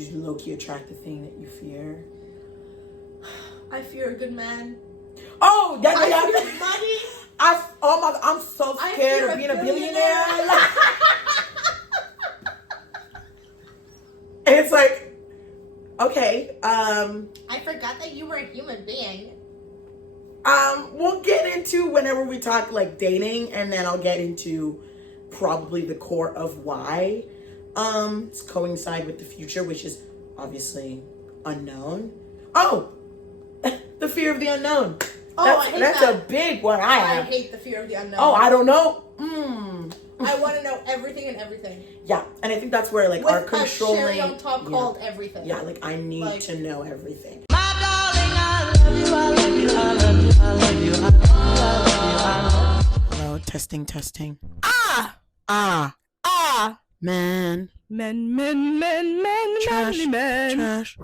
You low-key attract the thing that you fear. I fear a good man. Oh, that's I fear money. Oh my God, I'm so scared of being a billionaire. And it's like, okay, I forgot that you were a human being. We'll get into whenever we talk like dating, and then I'll get into probably the core of why it's coincide with the future, which is obviously unknown. Oh, the fear of the unknown. Oh, that's a big one I have. I hate the fear of the unknown. Oh, I don't know. I want to know everything and everything. Yeah, and I think that's where like with our controlling. a cherry on top called everything. Yeah, like I need to know everything. My darling, I love you, I love you, I love you, I love you, I love you, I love you. Hello, testing. Man. Trash.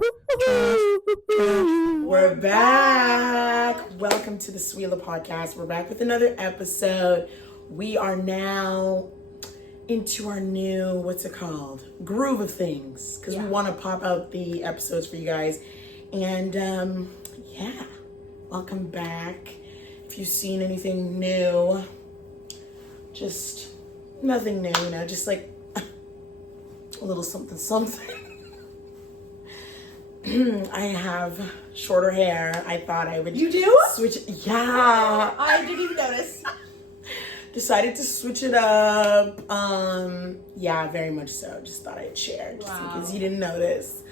We're back. Welcome to the Suila podcast. We're back with another episode. We are now into our new, groove of things. Because we want to pop out the episodes for you guys. And welcome back. If you've seen anything new, just nothing new, just like a little something. I have shorter hair. I thought I would. You do? Switch. Yeah. I didn't even notice. Decided to switch it up. Yeah, very much so. Just thought I'd share, just in case you didn't notice.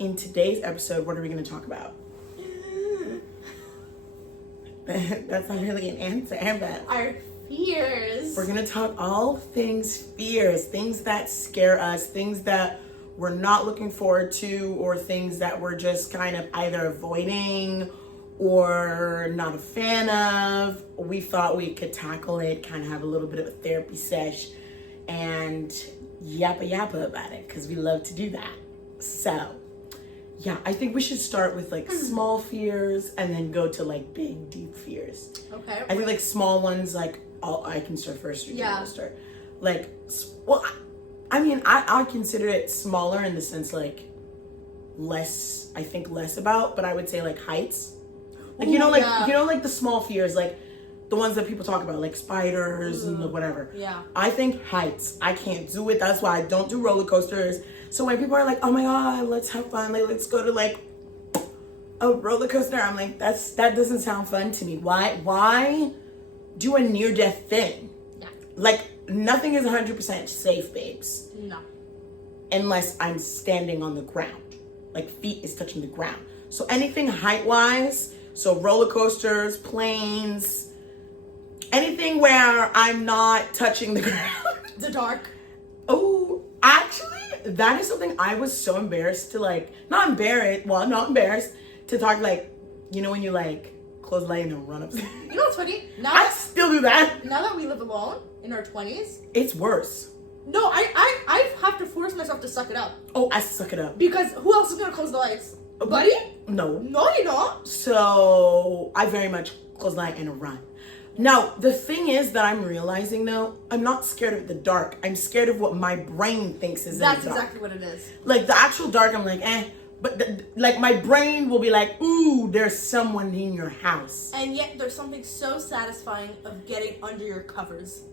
In today's episode, what are we going to talk about? That's not really an answer, but our fears. We're going to talk all things fears, things that scare us, things that we're not looking forward to, or things that we're just kind of either avoiding or not a fan of. We thought we could tackle it, kind of have a little bit of a therapy sesh and yappa about it, because we love to do that. So yeah, I think we should start with like small fears and then go to like big, deep fears. Okay. I think like small ones, like I can start first, or you can start. Like, well, I mean, I consider it smaller in the sense like less about, but I would say like heights. Like, like the small fears, like the ones that people talk about, like spiders and the whatever. Yeah. I think heights. I can't do it. That's why I don't do roller coasters. So when people are like, oh my God, let's have fun. Like, let's go to like a roller coaster. I'm like, that doesn't sound fun to me. Why do a near-death thing? Yeah. Like, nothing is 100% safe, babes. No. Unless I'm standing on the ground. Like, feet is touching the ground. So anything height-wise, so roller coasters, planes, anything where I'm not touching the ground. The dark. Oh, actually, that is something I was so embarrassed to like, not embarrassed to talk like, when you like close the light and then run upstairs. You know what's funny? I still do that. Now that we live alone in our 20s. It's worse. No, I have to force myself to suck it up. Oh, I suck it up. Because who else is going to close the lights? Buddy? No. No, you don't. So I very much close the light and run. Now, the thing is that I'm realizing though, I'm not scared of the dark. I'm scared of what my brain thinks is in the dark. That's exactly what it is. Like the actual dark, I'm like, but like my brain will be like, ooh, there's someone in your house. And yet there's something so satisfying of getting under your covers.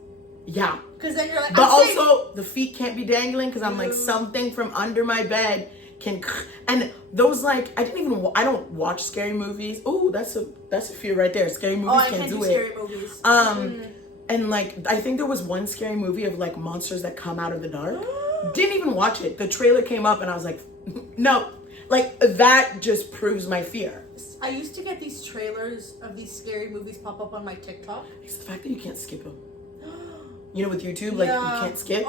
Yeah. Because then you're like, but also the feet can't be dangling because I'm like, something from under my bed can, and those like, I don't watch scary movies. Oh, that's a fear right there. Scary movies can't do it. Scary movies. And like, I think there was one scary movie of like monsters that come out of the dark. Didn't even watch it. The trailer came up and I was like, no. Like, that just proves my fear. I used to get these trailers of these scary movies pop up on my TikTok. It's the fact that you can't skip them. With YouTube, like, you can't skip.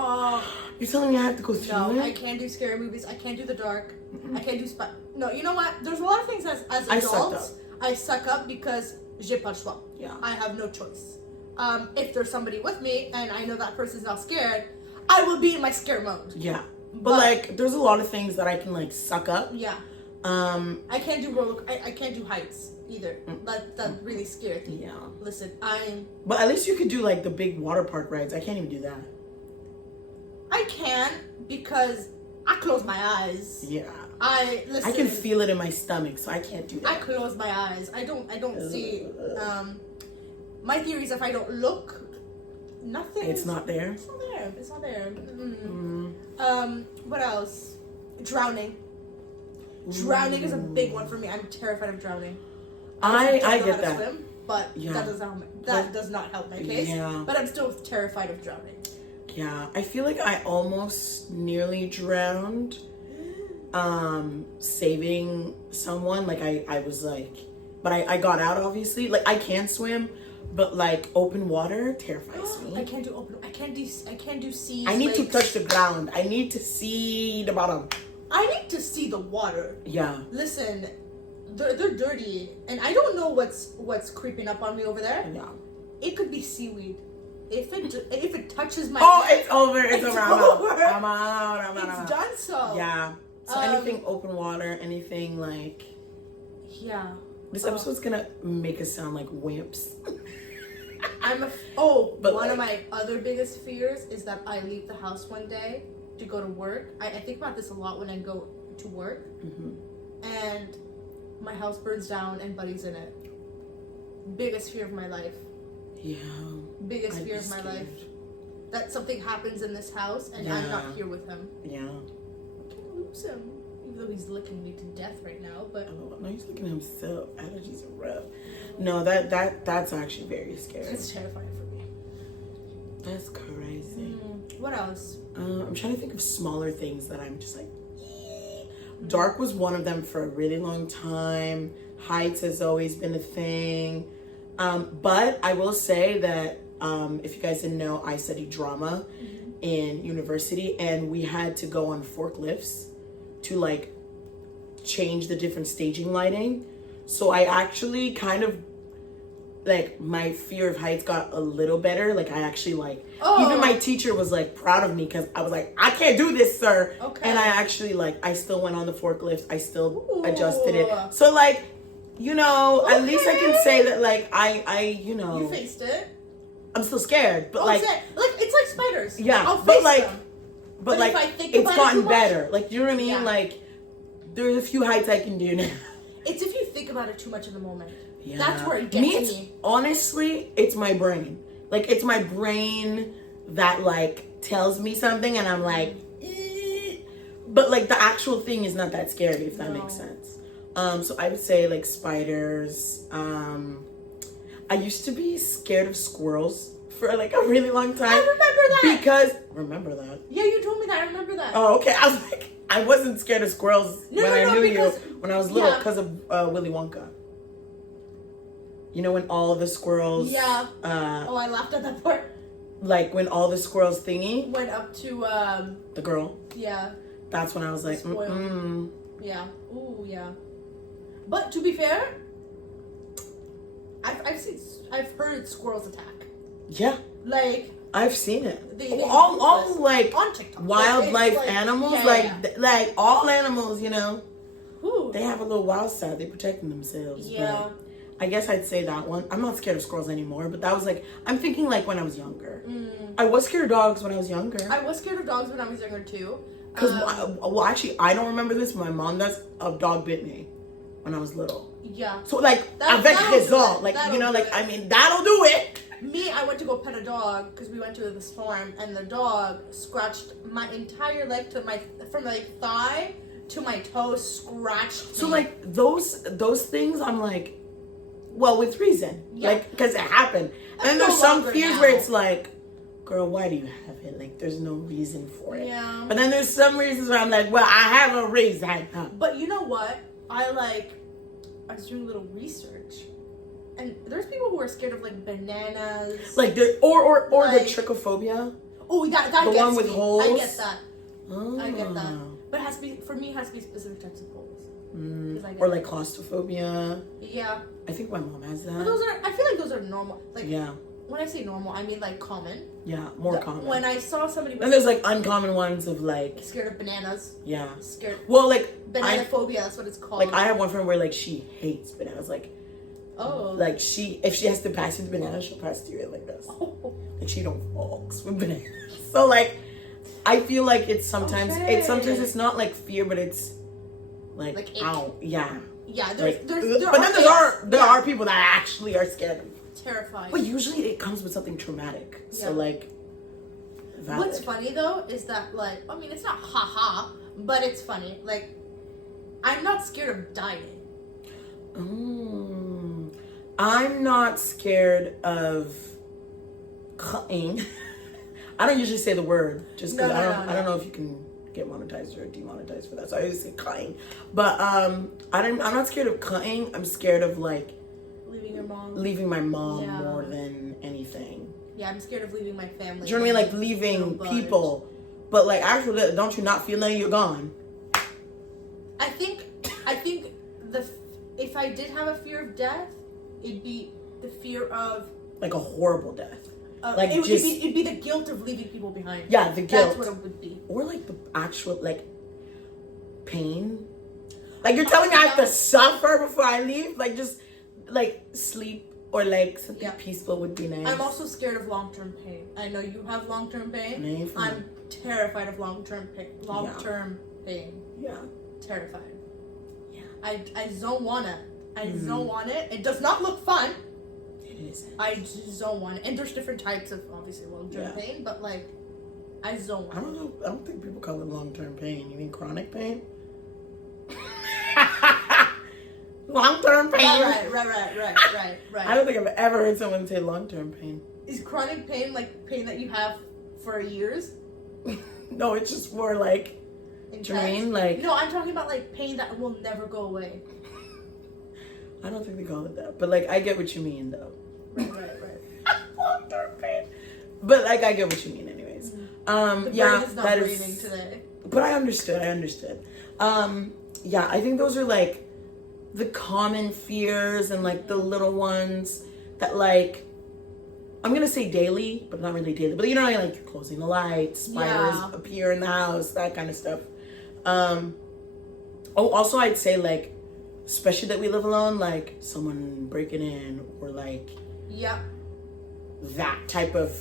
You're telling me I have to go through it? No, I can't do scary movies. I can't do the dark. I can't do No, you know what? There's a lot of things as adults I suck up because j'ai pas le choix. Yeah. I have no choice. If there's somebody with me and I know that person's not scared, I will be in my scare mode. Yeah. But like, there's a lot of things that I can like suck up. Yeah. I can't do I can't do heights either. That really scared me. Yeah. Listen, But at least you could do like the big water park rides. I can't even do that. I can because I close my eyes. Yeah. Listen, I can feel it in my stomach, so I can't do that. I close my eyes. I don't see. My theory is if I don't look, nothing. It's not there. It's not there. It's not there. What else? Drowning. Drowning is a big one for me. I'm terrified of drowning. I don't know get how to that. swim, but Yeah. that does not help my case. Yeah. But I'm still terrified of drowning. Yeah, I feel like I almost nearly drowned saving someone. Like I was like, but I got out obviously. Like I can swim, but like open water terrifies me. I can't do open. I can't do seas. I need to lakes. touch the ground. I need to see the bottom. I need to see the water. Yeah. Listen, they're dirty, and I don't know what's creeping up on me over there. Yeah. It could be seaweed. If it touches my It's over. It's over. over. I'm out. It's done so. Yeah. So anything open water, anything like. Yeah. This episode's gonna make us sound like wimps. But one of like- my other biggest fears is that I leave the house one day to go to work. I think about this a lot when I go to work, and my house burns down and Buddy's in it. Biggest fear of my life. Yeah. Biggest I'd fear be of my scared. life. That something happens in this house and I'm not here with him. Yeah. I can't lose him. Even though he's licking me to death right now, but No, he's looking at himself. Allergies are rough. No, that's actually very scary. it's terrifying for me. That's crazy. What else? I'm trying to think of smaller things that I'm just like. Dark was one of them for a really long time. Heights has always been a thing. But I will say that if you guys didn't know, I studied drama in university, and we had to go on forklifts to like change the different staging lighting. So I actually kind of like my fear of heights got a little better. Like I actually like even my teacher was like proud of me because I was like, I can't do this, sir. Okay. And I actually like I still went on the forklift. I still Ooh. adjusted it. So like, you know, at least I can say that like I you know You faced it. I'm still scared, but Like it's like spiders. yeah, I'll but face like them. but But like if I think it's about it gotten too much- better. Like you know what I mean? Yeah. Like there's a few heights I can do now. It's if you think about it too much in the moment. Yeah. That's where it gets it's, me. Honestly, it's my brain. Like it's my brain that like tells me something, and I'm like, eh. But like the actual thing is not that scary, if that makes sense. So I would say like spiders. I used to be scared of squirrels for like a really long time. I remember that. Because remember that. Yeah, you told me that. I remember that. Oh, okay. I was like, I wasn't scared of squirrels when I knew you when I was little yeah. because of Willy Wonka. You know when all the squirrels. Yeah. I laughed at that part. Like when all the squirrels thingy. Went up to The girl. Yeah. That's when I was like, Spoiled. Yeah. Ooh, yeah. But to be fair, I've heard squirrels attack. Yeah, Like I've seen it. They all like on TikTok. wildlife Like, animals, yeah. like all animals, you know, Ooh. they have a little wild side. They protecting themselves. Yeah. But I guess I'd say that one. I'm not scared of squirrels anymore, but that was like I'm thinking like when I was younger. I was scared of dogs when I was younger. I was scared of dogs when I was younger too. Because well, actually, I don't remember this. My mom does. A dog bit me when I was little. Yeah. So like, That'll avec do raison, it. like That'll you know, do like it. I mean, that'll do it. Me, I went to go pet a dog because we went to this farm, and the dog scratched my entire leg from my thigh to my toe. Scratched. So me. like those things, I'm like, well, with reason, Yeah. like because it happened. And then no there's some longer fears now. where it's like, girl, why do you have it? Like, there's no reason for it. Yeah. But then there's some reasons where I'm like, well, I have a reason. But you know what? I was doing a little research, and there's people who are scared of like bananas. Like the or Like- the trichophobia. Oh, that the gets one with me. holes? I get that. Oh. I get that. But it has to be for me. It has to be specific types of holes. 'Cause I get Or that. like claustrophobia. Yeah. I think my mom has But that. those are. I feel like those are normal. Like Yeah, when I say normal, I mean like common. yeah, more common. When I saw somebody Then was there's like uncommon ones of like, scared of bananas, yeah. scared Well, like banana I phobia. That's what it's called. like I have one friend where like she hates bananas. Like like if she has to pass you the banana, she'll pass to you like this. Like she don't fucks with bananas. So like I feel like it's sometimes Okay. it's not like fear, but it's like Like ick. ow, yeah. Yeah, Like, there but then there yeah. are people that actually are scared. Terrifying. But usually it comes with something traumatic. So Yeah. like, valid. What's funny though is that, like, I mean, it's not haha, but it's funny. Like, I'm not scared of dying. I'm not scared of cutting. I don't usually say the word just because I don't know if you can get monetized or demonetized for that. So I always say cutting. But I'm not scared of cutting. I'm scared of like leaving my mom Yeah. more than anything. Yeah, I'm scared of leaving my family. Do you know what I mean? Like leaving people. But like actually, don't you not feel that you're gone? I think if I did have a fear of death, it'd be the fear of Like a horrible death. like it'd be the guilt of leaving people behind. Yeah, the guilt. That's what it would be. Or like the actual like pain. Like you're telling me I have to suffer before I leave? Like just like sleep or like something peaceful would be nice. I'm also scared of long-term pain. I know you have long-term pain. I'm terrified of long-term pain. Long-term pain. Yeah. Terrified. Yeah. I don't want it. I don't want it. It does not look fun. It is. I just don't want it. And there's different types of obviously long-term pain, but like I don't want I don't know. I don't think people call it long-term pain. You mean chronic pain? Long-term pain. Right. I don't think I've ever heard someone say long-term pain. Is chronic pain like pain that you have for years? No, it's just more like. Do you know what I mean? Like. No, I'm talking about like pain that will never go away. I don't think they call it that, but like I get what you mean though. Right. Long-term pain. But like I get what you mean, anyways. The Yeah, brain is not that breathing is. today. But I understood. Yeah, I think those are like the common fears and like the little ones that like I'm gonna say daily, but not really daily. But you know, like closing the lights, spiders appear in the house, that kind of stuff. Also I'd say like, especially that we live alone, like someone breaking in or like that type of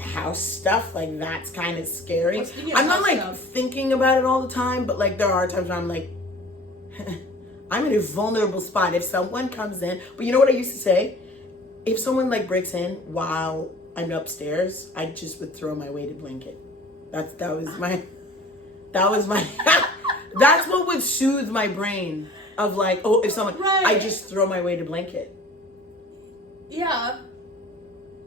house stuff, like that's kind of scary. I'm not like thinking about it all the time, but like there are times when I'm like I'm in a vulnerable spot if someone comes in. But you know what I used to say? If someone like breaks in while I'm upstairs, I just would throw my weighted blanket. That was my that's what would soothe my brain of like, oh, if someone I just throw my weighted blanket. Yeah.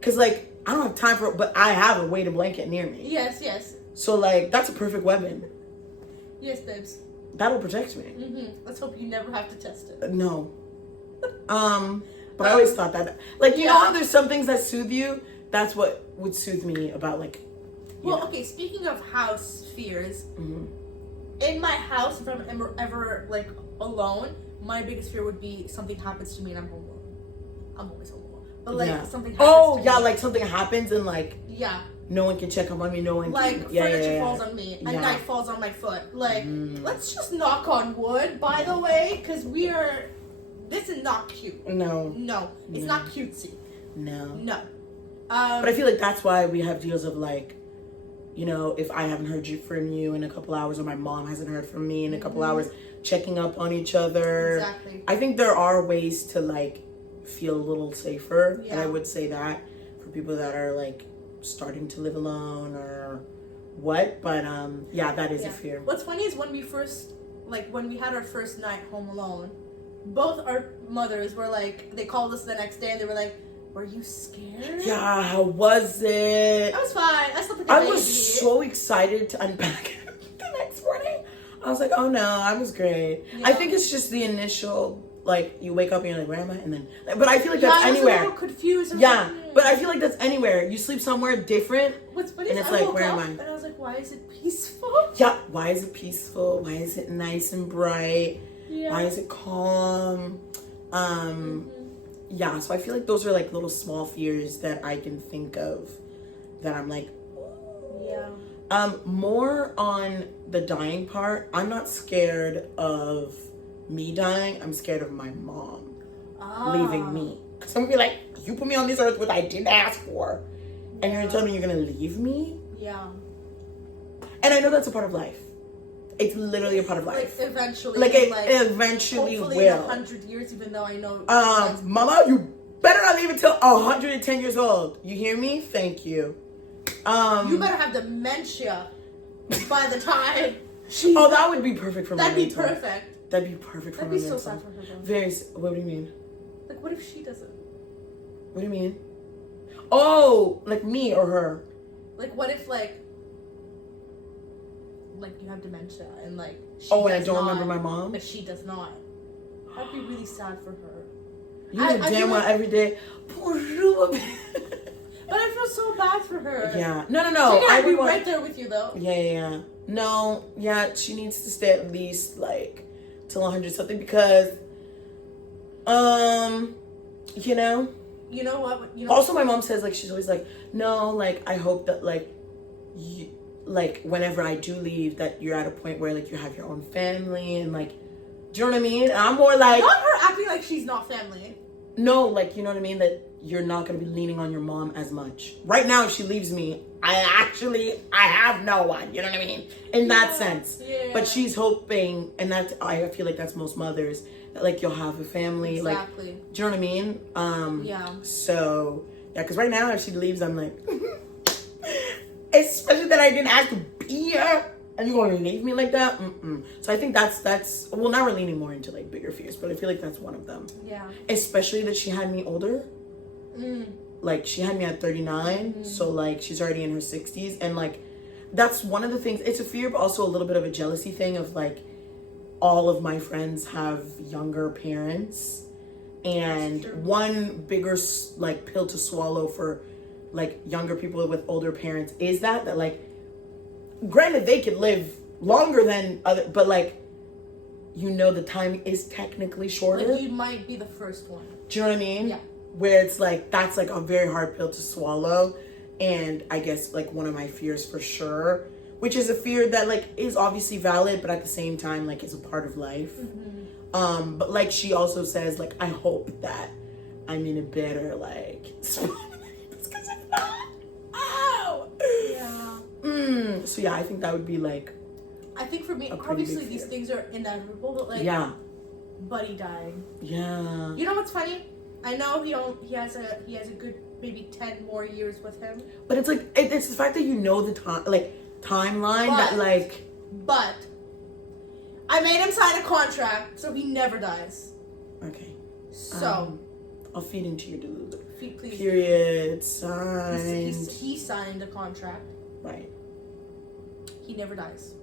Cause like I don't have time for it, but I have a weighted blanket near me. Yes. So like that's a perfect weapon. Yes, babes. That'll protect me. Let's hope you never have to test it. No. But I always thought that like you know how there's some things that soothe you? That's what would soothe me about like okay, speaking of house fears, in my house, if I'm ever like alone, my biggest fear would be something happens to me and I'm home alone. I'm always home alone. But like something happens to me. Like something happens and like no one can check up on me, no one like can furniture falls on me, a knife falls on my foot. Like let's just knock on wood, by the way, because this is not cute. No, it's not cutesy. No. But I feel like that's why we have deals of like, you know, if I haven't heard from you in a couple hours or my mom hasn't heard from me in a couple hours, checking up on each other. Exactly. I think there are ways to like feel a little safer. And I would say that for people that are like starting to live alone or what. But that is a fear. What's funny is when we had our first night home alone, both our mothers were like, they called us the next day and they were like, were you scared? Yeah, how was it? I was fine. I slept like a baby. I was so excited to unpack it the next morning. I was like, oh no, I was great. I think it's just the initial, like, you wake up and you're like, where am I? And then, but I feel like that's anywhere. I was a little confused. But I feel like that's anywhere. You sleep somewhere different. What's funny and is it's I like, woke where am up I? and I was like, why is it peaceful? Yeah, why is it peaceful? Why is it nice and bright? Yeah. Why is it calm? Yeah, so I feel like those are like little small fears that I can think of that I'm like, more on the dying part. I'm not scared of me dying. I'm scared of my mom leaving me. Cause I'm gonna be like, you put me on this earth, what I didn't ask for, and you're gonna tell me you're gonna leave me? Yeah. And I know that's a part of life. It's literally a part of life. Like eventually, Like it eventually hopefully will. in 100 years, even though I know. Mama, you better not leave until 110 years old. You hear me? Thank you. You better have dementia by the time. Oh, that would be perfect for me. That'd be perfect. That'd be perfect for me. That'd be so sad for her though. Very. What do you mean? Like, what if she doesn't? What do you mean? Oh, like me or her? Like, what if like you have dementia and like she and I does don't not, remember my mom? but she does not. That'd be really sad for her. You know damn well every day. Poor Ruben. But I feel so bad for her. Yeah. No. She gotta be right there with you though. Yeah. No. Yeah. She needs to stay at least like till 100 something because, you know. You know what? Also, my mom says like she's always like, no, like I hope that like you, like whenever I do leave that you're at a point where like you have your own family and like, do you know what I mean? And I'm more like not her acting like she's not family. No, like you know what I mean, that you're not gonna be leaning on your mom as much. Right now, if she leaves me, I have no one. You know what I mean? In that sense. Yeah. But she's hoping, and that I feel like that's most mothers. That, like you'll have a family. Exactly. Like, do you know what I mean? Yeah. So yeah, because right now if she leaves, I'm like, especially that I didn't ask to be here, and you're going to leave me like that. So I think that's well, now we're leaning more into like bigger fears, but I feel like that's one of them. Yeah. Especially that she had me older. Like she had me at 39, so like she's already in her 60s, and like that's one of the things. It's a fear, but also a little bit of a jealousy thing of like all of my friends have younger parents, and one bigger like pill to swallow for like younger people with older parents is that like granted they could live longer than other, but like you know the time is technically shorter. Like you might be the first one. Do you know what I mean? Yeah. Where it's like that's like a very hard pill to swallow, and I guess like one of my fears for sure, which is a fear that like is obviously valid, but at the same time like is a part of life. But like she also says like I hope that I'm in a better like spot because if not, Yeah. So yeah, I think that would be like. I think for me, obviously these things are inevitable, but like Buddy dying. Yeah. You know what's funny? I know he has a good maybe 10 more years with him. But it's like it's the fact that you know the timeline that like. But I made him sign a contract so he never dies. Okay. So I'll feed into your delusion. Please. Period. Signed. He signed a contract. Right. He never dies.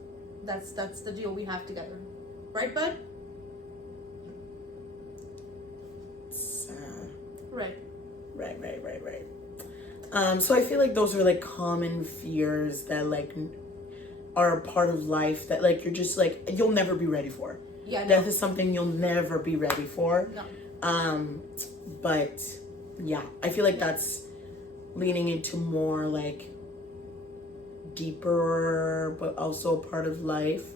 That's the deal we have together. Right, bud? Right. So I feel like those are like common fears that like are a part of life that like you're just like you'll never be ready for. Yeah. No. Death is something you'll never be ready for. No. But yeah, I feel like that's leaning into more like deeper but also part of life.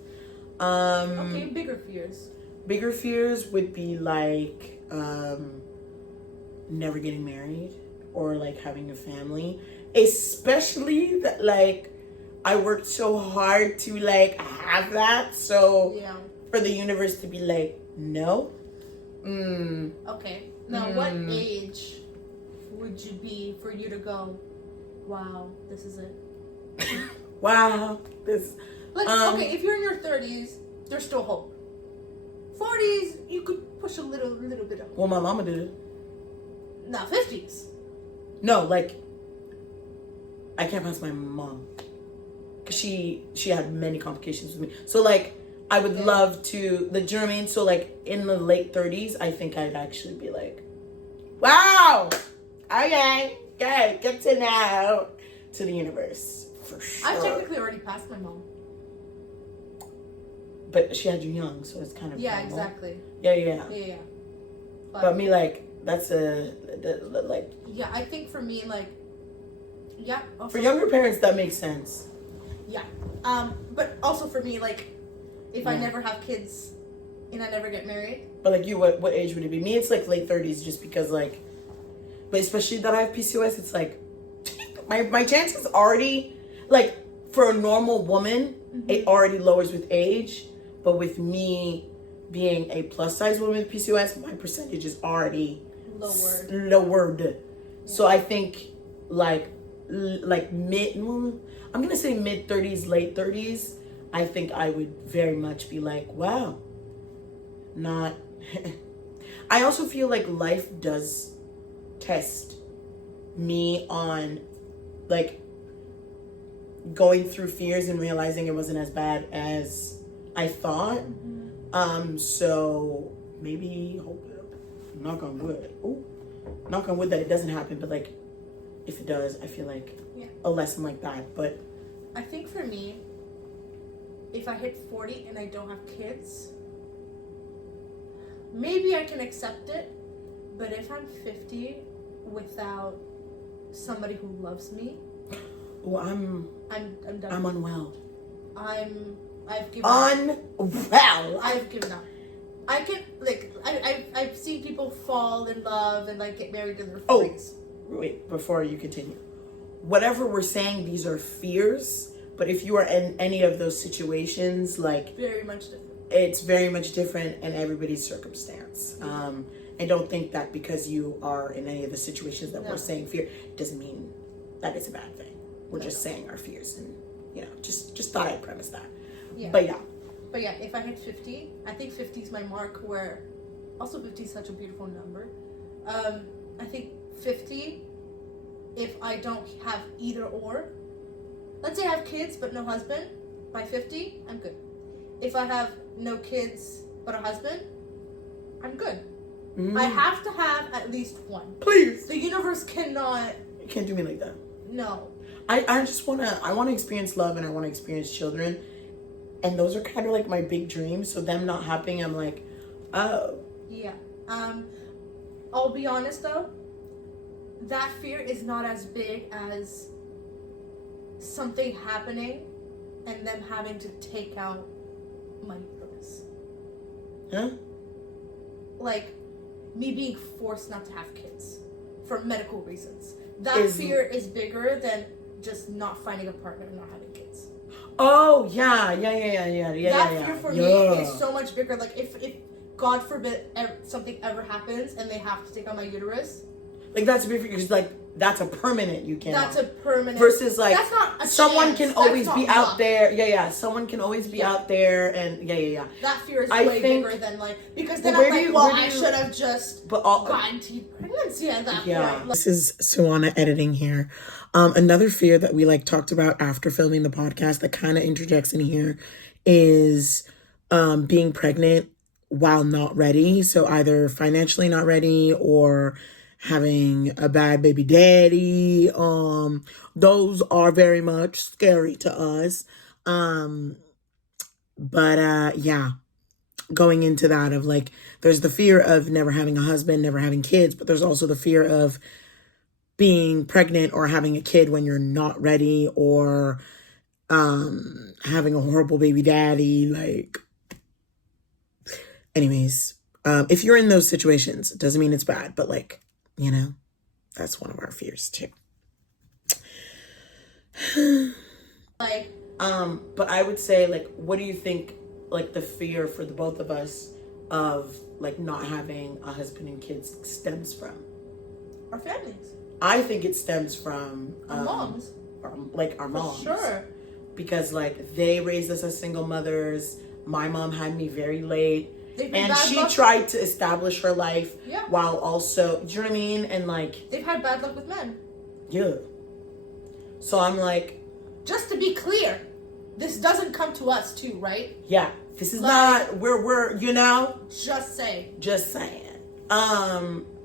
Okay, bigger fears. Bigger fears would be like never getting married or like having a family, especially that like I worked so hard to like have that, so for the universe to be like no. Okay, now what age would you be for you to go, wow, this is it? Wow, this like okay, if you're in your 30s, there's still hope. 40s, you could push a little bit up. Well, my mama did it. Now 50s. No, like I can't pass my mom because she had many complications with me. So like I would love to the German. So like in the late 30s, I think I'd actually be like, wow, okay, good to know, to the universe for sure. I've technically already passed my mom. But she had you young, so it's kind of normal. Exactly. Yeah. But me like that's like. Yeah, I think for me like. Yeah. For younger parents, that makes sense. Yeah. But also for me like, if I never have kids, and I never get married. But like you, what age would it be? Me, it's like late 30s, just because like. But especially that I have PCOS, it's like my chances already like for a normal woman, it already lowers with age. But with me being a plus size woman with PCOS, my percentage is already lowered. Yeah. So I think like I'm gonna say mid 30s, late 30s. I think I would very much be like, wow, not. I also feel like life does test me on like going through fears and realizing it wasn't as bad as I thought. So maybe knock on wood. Ooh, knock on wood that it doesn't happen, but like if it does, I feel like a lesson like that. But I think for me, if I hit 40 and I don't have kids, maybe I can accept it. But if I'm 50 without somebody who loves me, I'm done. I'm unwell. I've given up. Unwell. I've given up. I can I've seen people fall in love and like get married in their 40s. Wait, before you continue. Whatever we're saying, these are fears. But if you are in any of those situations, like very much different. It's very much different in everybody's circumstance. And don't think that because you are in any of the situations that we're saying fear, doesn't mean that it's a bad thing. We're just saying our fears, and just thought I'd premise that. Yeah. But yeah, if I hit 50, I think 50 is my mark. Where also 50 is such a beautiful number. I think 50, if I don't have either or, let's say I have kids but no husband, by 50 I'm good. If I have no kids but a husband, I'm good. I have to have at least one. Please. The universe cannot. You can't do me like that. No. I just wanna experience love, and I wanna experience children, and those are kind of like my big dreams. So them not happening, I'm like, oh. Yeah. I'll be honest though, that fear is not as big as something happening and them having to take out my uterus. Huh? Like me being forced not to have kids for medical reasons. That fear is bigger than just not finding a partner and not having kids. Oh yeah. That fear for me is so much bigger. Like if God forbid something ever happens and they have to take out my uterus. Like that's a big fear because like that's a permanent. You can. That's a permanent. Versus like that's not a someone chance. can always That's be not out luck. there. Yeah. Someone can always be out there, and yeah. That fear is I way think, bigger than like because then well, I'm like, I should have just gotten to pregnancy at that point. Like, this is Suonnah editing here. Another fear that we like talked about after filming the podcast that kind of interjects in here is being pregnant while not ready. So either financially not ready or having a bad baby daddy. Those are very much scary to us. But going into that of like, there's the fear of never having a husband, never having kids, but there's also the fear of being pregnant or having a kid when you're not ready, or having a horrible baby daddy. Like, anyways, if you're in those situations, it doesn't mean it's bad, but like, that's one of our fears too. But I would say, like, what do you think, like, the fear for the both of us of like not having a husband and kids stems from? our families. I think it stems from Our moms. Our moms. Sure. Because like they raised us as single mothers. My mom had me very late. And she tried to establish her life while also, do you know what I mean? And like they've had bad luck with men. Yeah. So I'm like, just to be clear, this doesn't come to us too, right? Yeah. This is not we're just saying.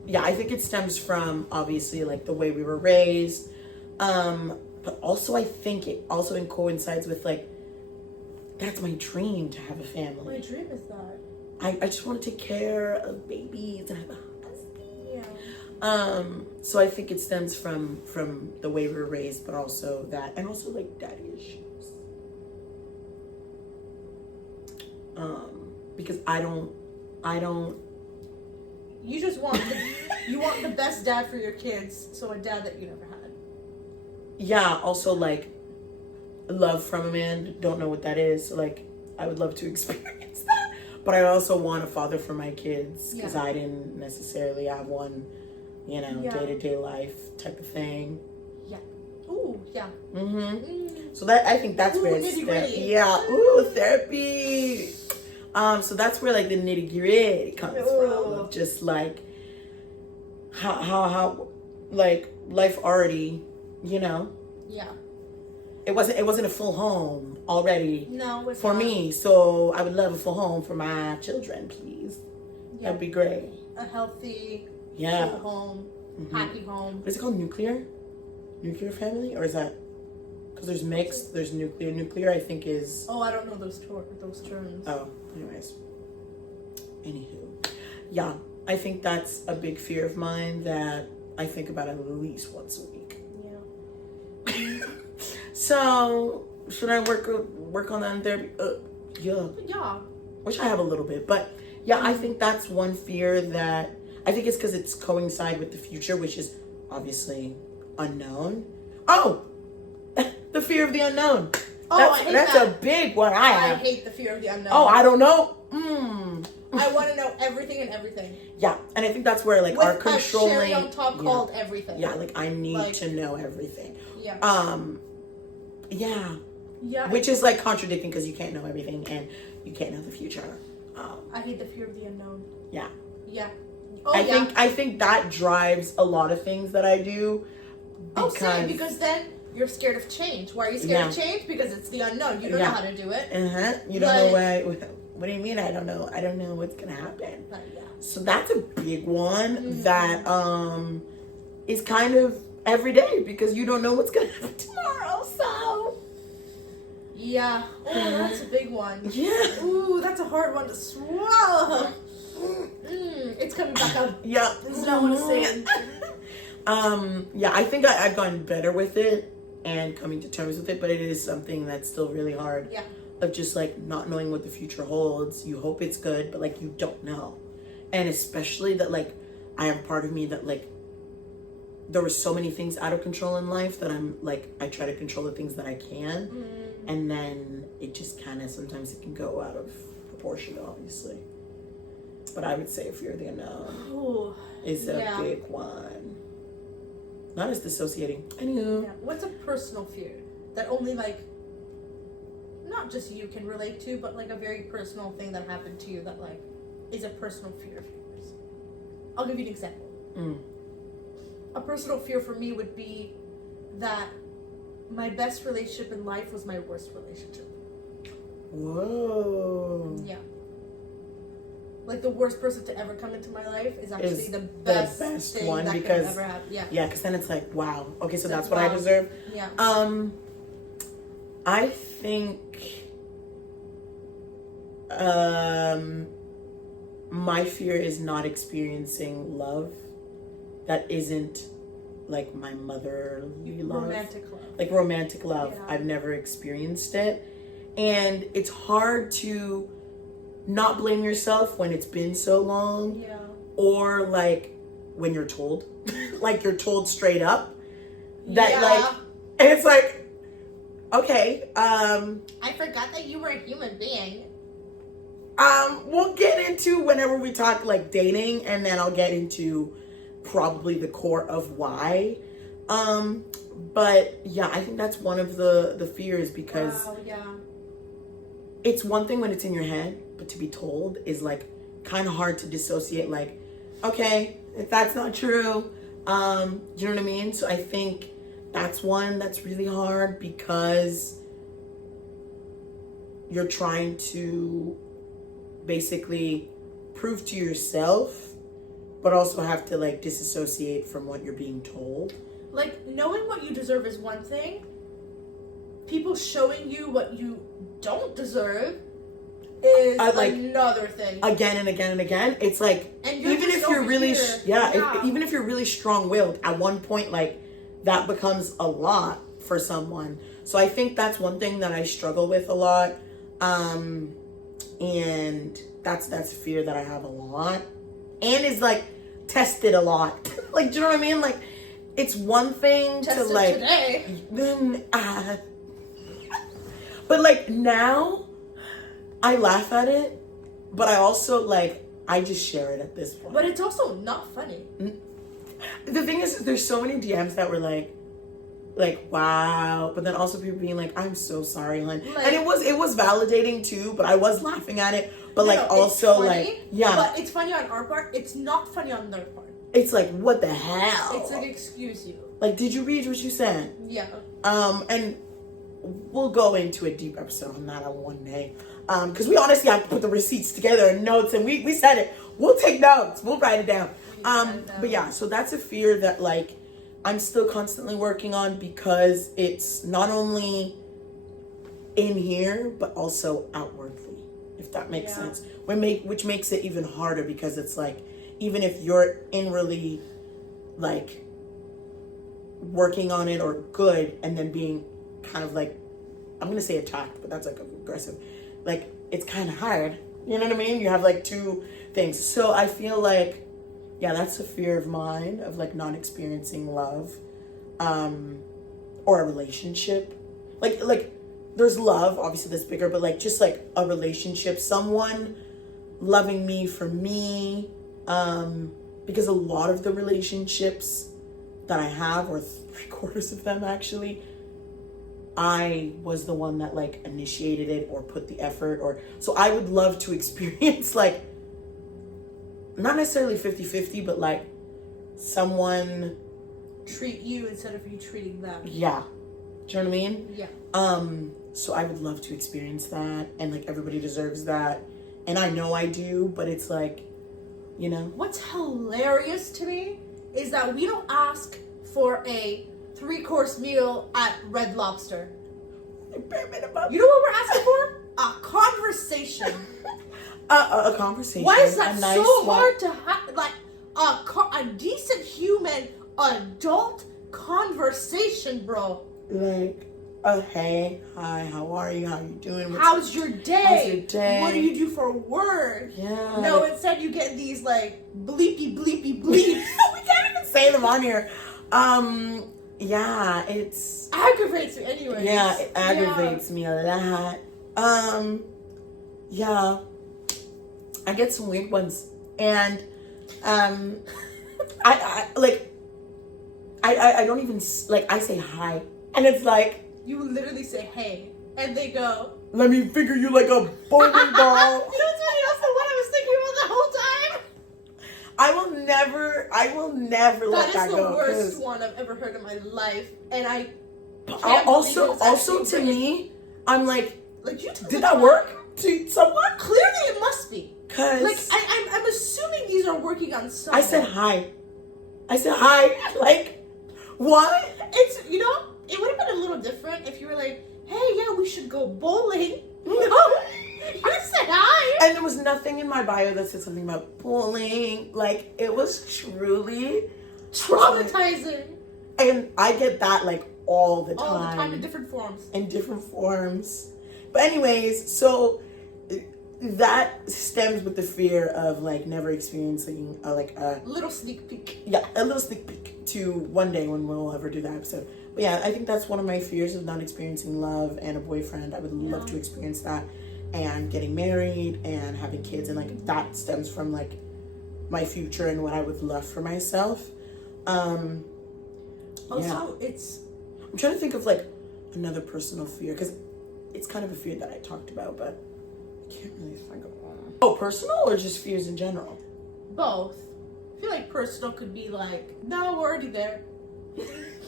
Yeah, I think it stems from obviously like the way we were raised. But also I think it also coincides with like, that's my dream to have a family. My dream is that. I just want to take care of babies and have a husband. Yeah. So I think it stems from the way we were raised, but also that, and also like daddy issues. Because I don't. You just want you want the best dad for your kids, so a dad that you never had. Yeah. Also, like, love from a man. Don't know what that is. So like, I would love to experience that. But I also want a father for my kids because I didn't necessarily have one, you know, day-to-day life type of thing. Yeah. Ooh, yeah. So that, I think that's where it's nitty-gritty. Yeah. Ooh, therapy. So that's where like the nitty-gritty comes from. Of just like how like life already, you know. Yeah. It wasn't a full home already. No, it's for not. me. So I would love a full home for my children, please. Yeah. That'd be great. A healthy, Yeah. full home, happy home. What is it called? Nuclear family, or is that? Because there's mixed, there's nuclear. Nuclear, I think, is. Oh, I don't know those terms. Oh, anyways. Anywho, yeah, I think that's a big fear of mine that I think about at least once a week. Yeah. So should I work on that in therapy? Yeah. Yeah. Which I have a little bit, but yeah, I think that's one fear that I think it's because it's coincide with the future, which is obviously unknown. Oh, the fear of the unknown. Oh, That's a big one I have. I hate the fear of the unknown. Oh, I don't know. I want to know everything and everything. Yeah, and I think that's where like With our controlling. a cherry on top called everything. Yeah, like I need to know everything. Yeah. Yeah. Yeah. Which is like contradicting because you can't know everything and you can't know the future. I hate the fear of the unknown. Yeah. Yeah. Oh, I think that drives a lot of things that I do. Same, because then you're scared of change. Why are you scared of change? Because it's the unknown. You don't know how to do it. You don't know what do you mean? I don't know what's gonna happen. So that's a big one that is kind of every day because you don't know what's gonna happen tomorrow. So yeah. Oh, that's a big one. Yeah. Ooh, that's a hard one to swallow. It's coming back up. Yeah. This is not what it's saying. Yeah, I think I've gotten better with it and coming to terms with it, but it is something that's still really hard. Yeah. Of just like not knowing what the future holds. You hope it's good, but like you don't know. And especially that like I have part of me that like there were so many things out of control in life that I'm like I try to control the things that I can. And then it just kind of sometimes it can go out of proportion, obviously. But I would say fear of the unknown is a big one. Not as dissociating. Anywho. Yeah. What's a personal fear that only like not just you can relate to, but like a very personal thing that happened to you that like is a personal fear of yours? I'll give you an example. A personal fear for me would be that my best relationship in life was my worst relationship. Whoa. Yeah. Like the worst person to ever come into my life is actually the best thing one that because could ever happen. Yeah. Yeah, because then it's like, wow. Okay, so that's what I deserve. Yeah. I think my fear is not experiencing love that isn't like my motherly love. Romantic love. Like romantic love. Yeah. I've never experienced it. And it's hard to not blame yourself when it's been so long. Yeah. Or like when you're told. Like you're told straight up. That like, and it's like, okay, I forgot that you were a human being. We'll get into whenever we talk like dating, and then I'll get into probably the core of why. But yeah, I think that's one of the fears because it's one thing when it's in your head, but to be told is like kind of hard to dissociate. Like, okay, if that's not true, you know what I mean? So I think that's one that's really hard because you're trying to basically prove to yourself, but also have to like disassociate from what you're being told. Like knowing what you deserve is one thing. People showing you what you don't deserve is like, another thing. Again and again and again. It's like even if you're really even if you're really strong-willed, at one point like that becomes a lot for someone. So I think that's one thing that I struggle with a lot. And that's a fear that I have a lot. And is like tested a lot. Like, do you know what I mean? Like it's one thing tested to like today. But like now, I laugh at it, but I also like, I just share it at this point. But it's also not funny. The thing is, there's so many DMs that were like, wow, but then also people being like, I'm so sorry, hon. Like, and it was validating too, but I was laughing at it. But no, like also it's funny, like, yeah. But it's funny on our part. It's not funny on their part. It's like, what the hell? It's like, excuse you. Like, did you read what you sent? Yeah. And we'll go into a deep episode on that on one day. Because we honestly have to put the receipts together and notes, and we said it. We'll take notes. We'll write it down. But yeah, so that's a fear that like I'm still constantly working on, because it's not only in here but also outwardly, if that makes sense. Which makes it even harder, because it's like, even if you're inwardly like working on it or good, and then being kind of like, I'm gonna say attacked, but that's like aggressive, like it's kind of hard, you know what I mean? You have like two things. So I feel like, yeah, that's a fear of mine, of like not experiencing love, or a relationship. Like there's love, obviously that's bigger, but like just like a relationship, someone loving me for me, because a lot of the relationships that I have, or 3/4 of them actually, I was the one that like initiated it or put the effort, or so I would love to experience like, not necessarily 50-50, but like someone Treat you instead of you treating them. Yeah. Do you know what I mean? Yeah. So I would love to experience that, and like everybody deserves that. And I know I do, but it's like, you know. What's hilarious to me is that we don't ask for a 3-course meal at Red Lobster. You know what we're asking for? A conversation. A conversation. Why is that nice so hard to have? Like a decent human adult conversation, bro. Like, hey, hi, how are you? How you doing? How's your day? How's your day? What do you do for work? Yeah. No, instead you get these like bleepy bleeps. We can't even say them on here. Yeah, it's Aggravates me anyway. Yeah, it aggravates me a lot. Yeah, I get some weird ones, and I don't even like, I say hi, and it's like, You literally say hey, and they go, let me figure you like a bowling ball. That's the one I was thinking about the whole time. I will never let that That is go. the worst one I've ever heard in my life, and I also to me, I'm like you took did the that time. work to someone? Clearly, it must be. Cause Like I'm assuming these are working on someone. I said hi. Like, what? It's it would have been a little different if you were like, hey, yeah, we should go bowling. No, you said hi. And there was nothing in my bio that said something about bowling. Like, it was truly Traumatizing. And I get that like all the time. All the time in different forms. But anyways, so that stems with the fear of like never experiencing a Little sneak peek. Yeah, a little sneak peek to one day when we'll ever do that episode. But yeah, I think that's one of my fears, of not experiencing love and a boyfriend. I would love to experience that, and getting married and having kids, and like that stems from like my future and what I would love for myself. Also, yeah. I'm trying to think of like another personal fear, because it's kind of a fear that I talked about, but I can't really think of one. Oh, personal or just fears in general? both. I feel like personal could be like, no, we're already there.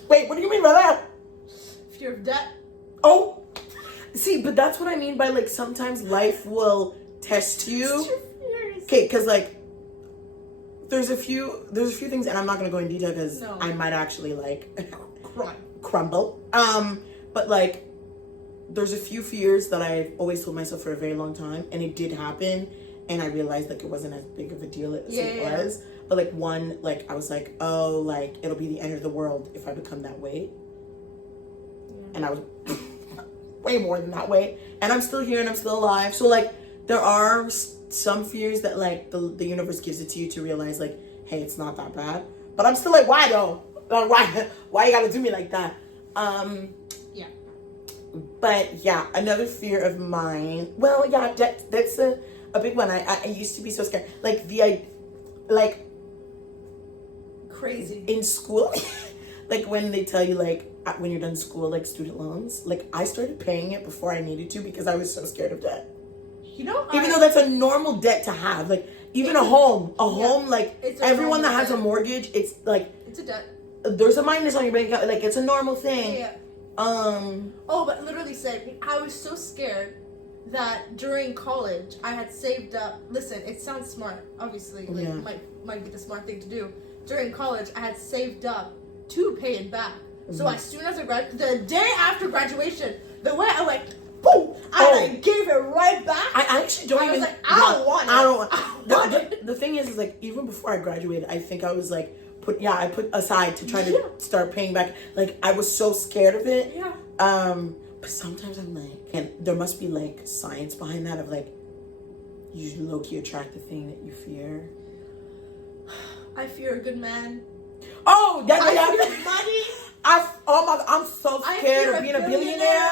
Wait, what do you mean by that? Fear of debt. Oh, see, but that's what I mean by like sometimes life will test you. Okay, because like there's a few things, and I'm not gonna go in detail because I might actually like crumble. But like there's a few fears that I've always told myself for a very long time, and it did happen, and I realized like it wasn't as big of a deal as it was. But like one, like I was like, oh, like it'll be the end of the world if I become that weight. And I was way more than that weight, and I'm still here and I'm still alive. So like there are some fears that like the universe gives it to you to realize like, hey, it's not that bad. But I'm still like, why though? Why you gotta do me like that? But yeah, another fear of mine. Well, yeah, that's a big one. I used to be so scared. Like Crazy. in school, like when they tell you like when you're done school, like student loans. Like I started paying it before I needed to because I was so scared of debt. You know, Even though that's a normal debt to have, like even a home, like it's a everyone that normal has a debt. mortgage, it's like It's a debt. there's a minus on your bank account. Like it's a normal thing. Yeah. Oh, but literally said I was so scared that during college I had saved up. Listen, it sounds smart. Obviously, like might be the smart thing to do. During college, I had saved up to pay it back. So as soon as the day after graduation, the way I went, boom, I like gave it right back. I actually don't I even. was like, I don't want it. I don't want it. The thing is like even before I graduated, I think I was like I put aside to try to start paying back. Like I was so scared of it. Yeah. But sometimes I'm like, and there must be like science behind that of like you low-key attract the thing that you fear. I fear a good man. Oh, that's I fear money. I'm so scared of being a billionaire.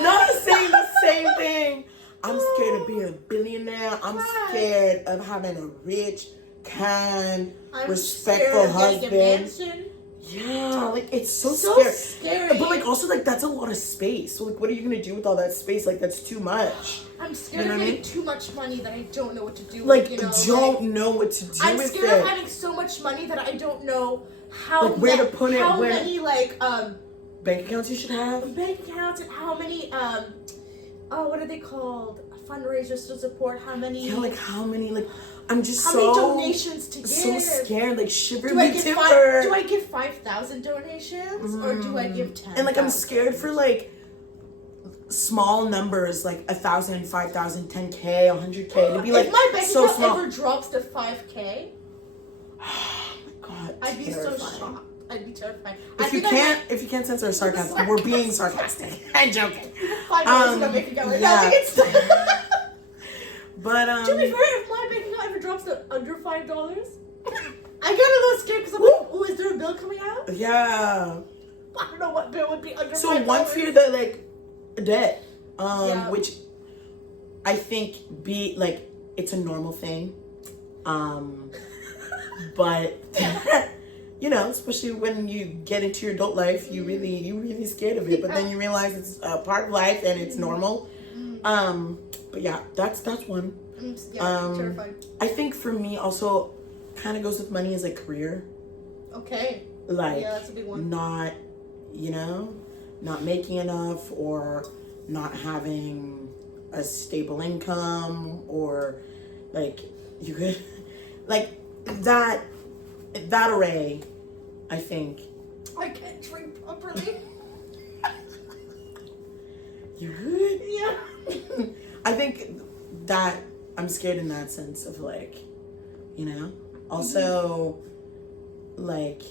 Not saying the same thing. I'm scared of being a billionaire. I'm scared of having a rich, kind, respectful husband. Yeah, like it's so scary. But like also like that's a lot of space. So like what are you gonna do with all that space? Like that's too much. I'm scared of getting too much money that I don't know what to do like, with. Know what to do I'm with scared it. of having so much money that I don't know how like where to put it. How where many like bank accounts you should have? Bank accounts and how many what are they called? Fundraisers to support how many? Yeah, like how many? Like I'm just how many donations to give? So scared, like shivering Do I me give timber. do I give 5,000 donations or do I give 10? And like I'm scared for like small numbers, like 1,000, 5,000, 10K, 100K to be like if my bank so account small. ever drops to 5K, Oh my god, I'd be so terrifying. shocked. I'd be terrified. If you can't censor our sarcasm, we're being sarcastic. I'm joking. $5 in my bank account right now. But to be fair, if my bank account ever drops to under $5, I get a little scared because I'm like, oh, is there a bill coming out? Yeah. I don't know what bill would be under $5. So one fear that like debt, which I think it's a normal thing, but especially when you get into your adult life, you really scared of it, but then you realize it's a part of life and it's normal. But yeah, that's one. Terrified. I think for me also kind of goes with money as a career. Okay. Like that's a big one. Not making enough or not having a stable income or like you could like that array, I think. I can't drink properly. You good? Yeah. I think that I'm scared in that sense of like, also like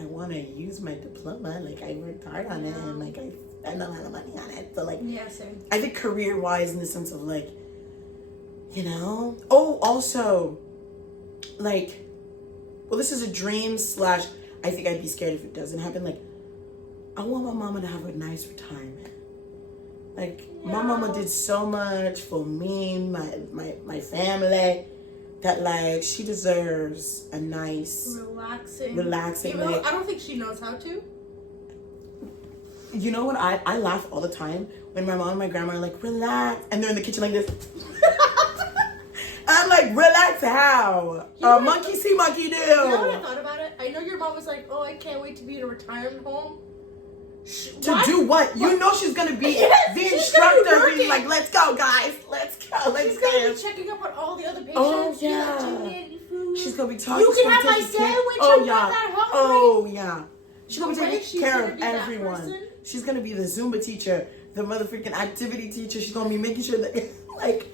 I want to use my diploma. Like I worked hard on it and like I spend a lot of money on it. So like, Same. I think career wise in the sense of like, oh, also like, well, this is a dream / I think I'd be scared if it doesn't happen. Like, I want my mama to have a nice retirement. Like, my mama did so much for me, my family, that, like, she deserves a nice... Relaxing. Even like, I don't think she knows how to. You know what? I laugh all the time when my mom and my grandma are like, relax. And they're in the kitchen like this. I'm like, relax how? Monkey see, monkey do. You know what I thought about it? I know your mom was like, oh, I can't wait to be in a retirement home. Do what? You know she's gonna be the instructor being like, let's go, guys. Let's go. She's gonna be checking up on all the other patients. Oh, yeah. Do you need any food? She's gonna be talking. You can have my sandwich. I'm not that hungry. Oh, yeah. She's gonna be Right? taking She's care gonna of be that everyone. person. She's gonna be the Zumba teacher, the motherfucking activity teacher. She's gonna be making sure that, like,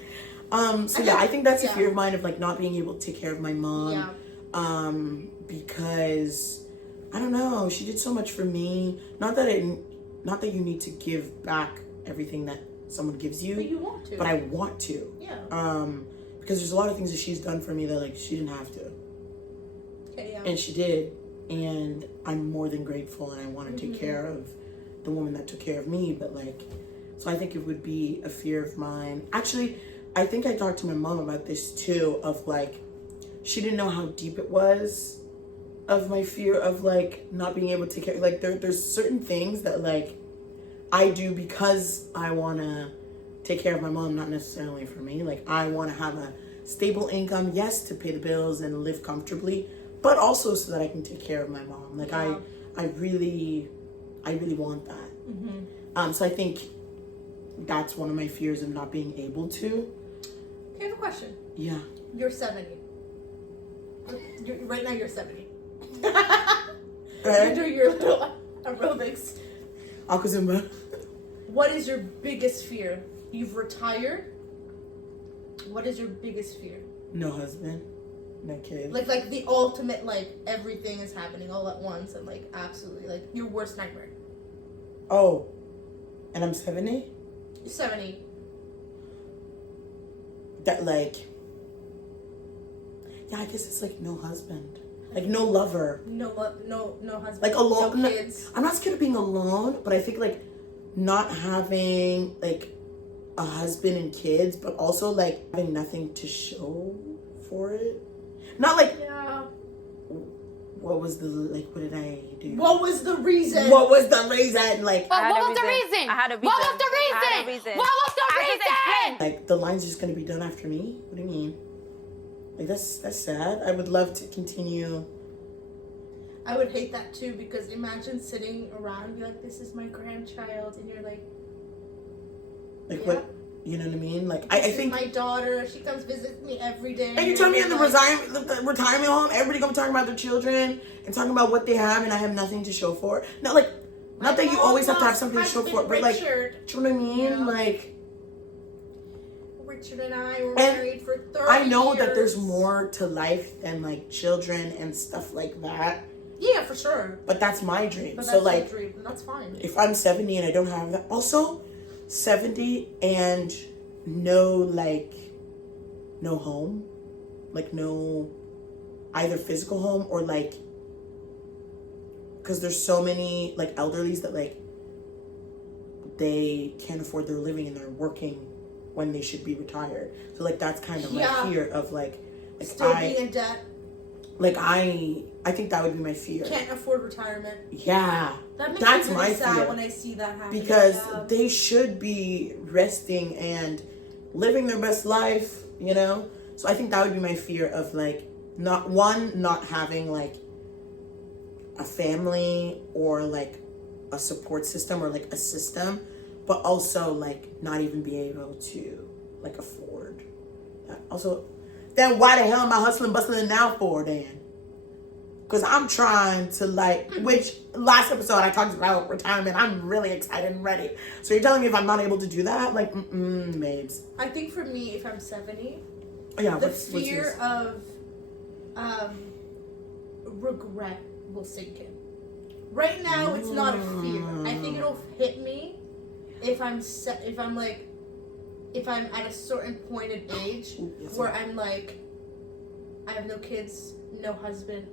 so yeah, I think that's a fear of mine of, like, not being able to take care of my mom. Yeah. Because, I don't know, she did so much for me. Not that you need to give back everything that someone gives you. But you want to. But I want to. Yeah. because there's a lot of things that she's done for me that like she didn't have to. Okay, yeah. And she did. And I'm more than grateful, and I want to take care of the woman that took care of me. But like, so I think it would be a fear of mine. Actually, I think I talked to my mom about this too, of like, she didn't know how deep it was of my fear of like not being able to take care. Like there's certain things that like I do because I want to take care of my mom, not necessarily for me. Like I want to have a stable income, yes, to pay the bills and live comfortably, but also so that I can take care of my mom. Like I really want that. So I think that's one of my fears of not being able to. Okay, I have a question. Yeah. You're 70. Right now you're 70. Okay. You're doing your little aerobics. Akuzumba. What is your biggest fear? You've retired. What is your biggest fear? No husband, no kids. Like the ultimate, like everything is happening all at once and like absolutely like your worst nightmare. Oh, and I'm 70? You're 70. That like, yeah, I guess it's like no husband. Like no lover. No husband. Like alone. No kids. I'm not scared of being alone, but I think like not having like a husband and kids, but also like having nothing to show for it. Not like, Yeah. what was the, like, what did I do? What was the reason? What was the reason? Like, What was the reason? I had a reason. What was the I had a reason? reason. What was the I just reason? explained. like the line's just gonna be done after me? What do you mean? Like that's sad. I would love to continue. I would hate that too, because imagine sitting around and be like, this is my grandchild, and you're like, Like yeah. what? You know what I mean? Like This I is think. my daughter. She comes visit me every day. And you tell me in the like, retirement home, everybody gonna be talking about their children and talking about what they have, and I have nothing to show for it. Not like, not that you always have to have something to show for it, but like, do you know what I mean? Yeah. Like, Richard and I were And married for 30 I know years. that there's more to life than like children and stuff like that, Yeah, for sure. but that's my dream. But So that's like, your dream, and that's fine. if I'm 70 and I don't have that, also 70 and no home, like no either physical home or like, because there's so many like elderlies that like they can't afford their living and they're working when they should be retired. So like that's kind of my fear of like Still being in debt. like I think that would be my fear. Can't afford retirement. Yeah. That makes That's me really my sad fear. when I see that happen. Because Yeah. they should be resting and living their best life, you know? So I think that would be my fear of like not having like a family or like a support system or like a system, but also like not even be able to like afford that. Also, then why the hell am I hustling bustling now for then? Because I'm trying to like, which last episode I talked about retirement. I'm really excited and ready. So you're telling me if I'm not able to do that? Like, babes. I think for me, if I'm 70, Yeah, the what's fear yours? of regret will sink in. Right now, it's not a fear. I think it'll hit me if I'm at a certain point in age where I'm like, I have no kids, no husband.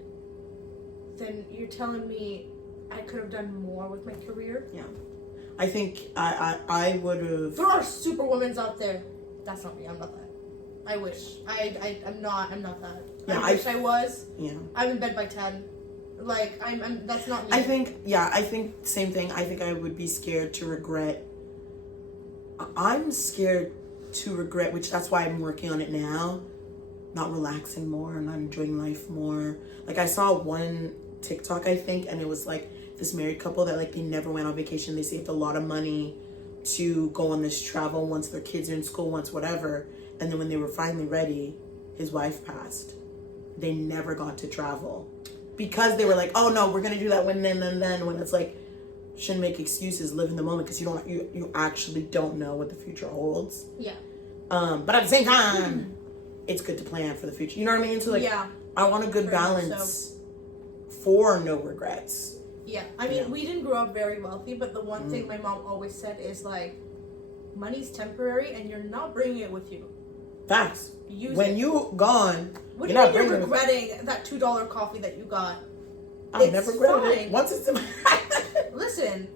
Then you're telling me I could have done more with my career. Yeah. I think I would have. There are superwomens out there. That's not me. I'm not that. I wish. I'm not that. Yeah, I wish I was. Yeah. I'm in bed by 10. Like, I'm that's not me. I think same thing. I think I would be scared to regret. I'm scared to regret, which that's why I'm working on it now. Not relaxing more, not enjoying life more. Like I saw one TikTok, I think, and it was like this married couple that like they never went on vacation. They saved a lot of money to go on this travel once their kids are in school, once whatever. And then when they were finally ready, his wife passed. They never got to travel because they were like, oh no, we're gonna do that when then when it's like, shouldn't make excuses, live in the moment, because you actually don't know what the future holds. Yeah. But at the same time, it's good to plan for the future. You know what I mean? So like, Yeah. I want a good Very much balance for no regrets. Yeah. I mean, Yeah. we didn't grow up very wealthy, but the one thing my mom always said is like, money's temporary and you're not bringing it with you. Fast. Use When it. you gone, What do you're you not mean you're bringing. regretting that $2 coffee that you got? I never regretted it. fine. Once it's in my Listen,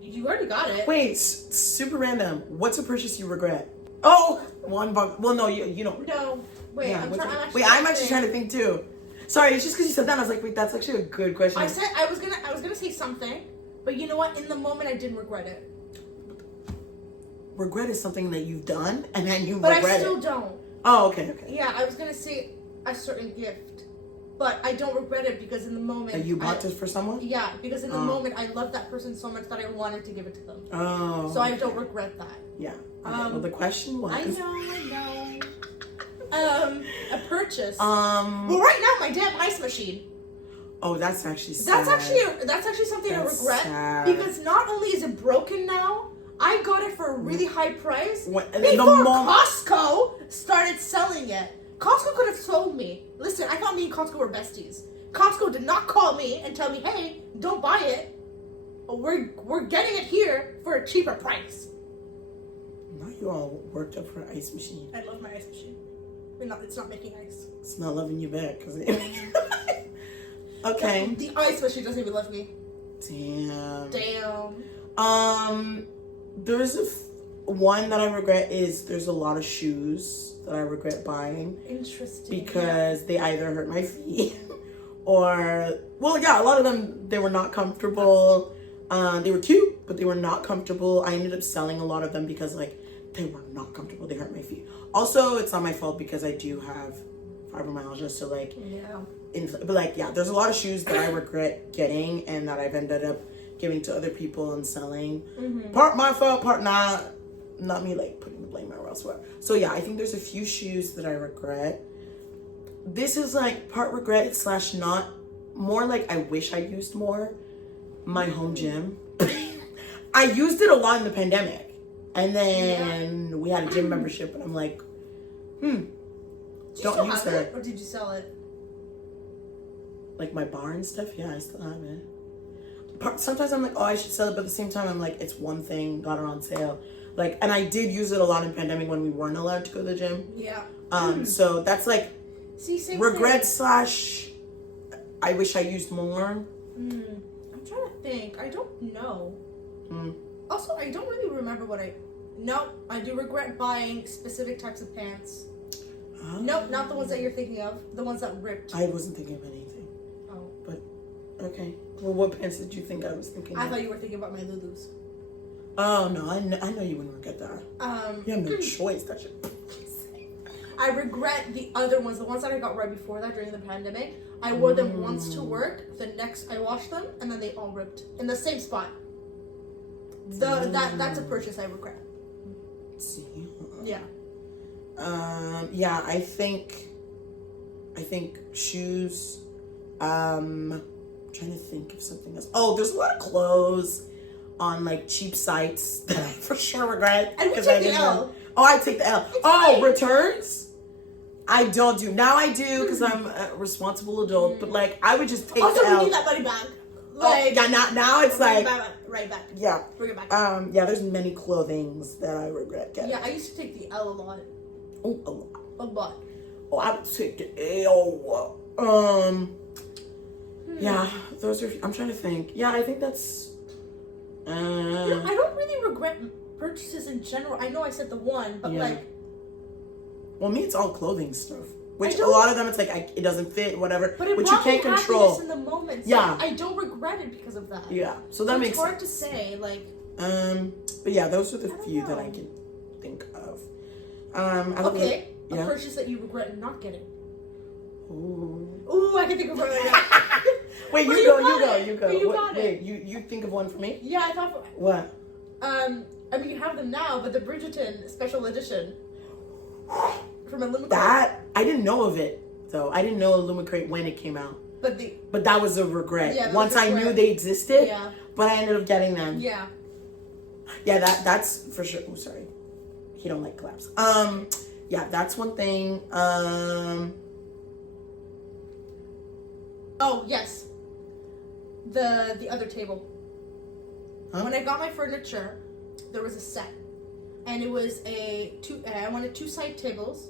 you already got it. Wait, super random. What's a purchase you regret? Oh, $1. Well, no, you don't. No, wait. Yeah, I'm actually trying to think too. Sorry, it's just because you said that. I was like, wait, that's actually a good question. I said I was gonna say something, but you know what? In the moment, I didn't regret it. Regret is something that you've done and then you But regret I still it. don't. Oh, okay. Yeah, I was gonna say a certain gift, but I don't regret it because in the moment That you bought this for someone? Yeah, because in the moment I loved that person so much that I wanted to give it to them. Oh. So I don't regret that. Yeah. Okay, well, the question was. I know. A purchase. Well, right now my damn ice machine. Oh, that's actually sad. That's actually something I That's regret sad. because not only is it broken now, I got it for a really high price When- before Costco started selling it. Costco could have told me. Listen, I thought me and Costco were besties. Costco did not call me and tell me, "Hey, don't buy it. We're getting it here for a cheaper price." Now you all worked up for an ice machine. I love my ice machine. It's not making ice. It's not loving you back. Okay. The ice machine doesn't even love me. Damn. Damn. There's one that I regret is there's a lot of shoes that I regret buying. Interesting. Because they either hurt my feet or, well, yeah, a lot of them, they were not comfortable. They were cute, but they were not comfortable. I ended up selling a lot of them because, like, they were not comfortable. They hurt my feet. Also, it's not my fault because I do have fibromyalgia, so, like, but, like, yeah, there's a lot of shoes that I regret getting and that I've ended up giving to other people and selling. Part my fault, part not me, like, putting the blame or elsewhere. So, yeah, I think there's a few shoes that I regret. This is, like, part regret / not. More like I wish I used more. My home gym. I used it a lot in the pandemic. And then we had a gym membership, and I'm like, don't use that. Or did you sell it? Like my bar and stuff, yeah, I still have it. Sometimes I'm like, oh, I should sell it, but at the same time, I'm like, it's one thing, got it on sale. Like, and I did use it a lot in pandemic when we weren't allowed to go to the gym. Yeah. So that's like regret / I wish I used more. I'm trying to think. I don't know. Also, I don't really remember what No, I do regret buying specific types of pants. Nope, not the ones that you're thinking of. The ones that ripped. I wasn't thinking of anything. Oh. But, okay. Well, what pants did you think I was thinking of? I thought you were thinking about my Lulus. Oh, no, I know you wouldn't regret that. You have no choice. That should... I regret the other ones, the ones that I got right before that during the pandemic. I wore them once to work. The next, I washed them, and then they all ripped in the same spot. That's a purchase I regret. See? Yeah. Yeah, I think shoes. I'm trying to think of something else. Oh, there's a lot of clothes on like cheap sites that I for sure regret. And we take the L. Oh, I take the L. Fine. Returns? I don't do. Now I do because I'm a responsible adult. But like, I would just take Also, the L. we need that money back. Like, yeah, now it's like, right back. yeah. Bring it back. Yeah, there's many clothings that I regret getting. Yeah, I used to take the L a lot. Oh, a lot. A lot. Oh, I would take the L. Yeah, those are. I'm trying to think. Yeah, I think that's. You know, I don't really regret purchases in general. I know I said the one, but like. Well, me, it's all clothing stuff. Which a lot of them, it's like it doesn't fit, whatever. But it which brought you can't me control. happiness in the moment. So Yeah. I don't regret it because of that. Yeah, so that makes It's hard sense. to say, like. But yeah, those are the few that I can think of. Okay, a yeah. purchase that you regret not getting. Ooh, I can think of one right now. Wait, But you go. But you got Wait, you think of one for me? Yeah, I thought. What? I mean, you have them now, but the Bridgerton special edition from Illumicrate. That I didn't know of it though. I didn't know Illumicrate when it came out. But that was a regret. Yeah, once I knew they existed. Yeah. But I ended up getting them. Yeah. Yeah, that's for sure. Oh, sorry. He don't like claps. Yeah, that's one thing. Oh yes. The other table. Huh? When I got my furniture, there was a set, and it was I wanted 2 side tables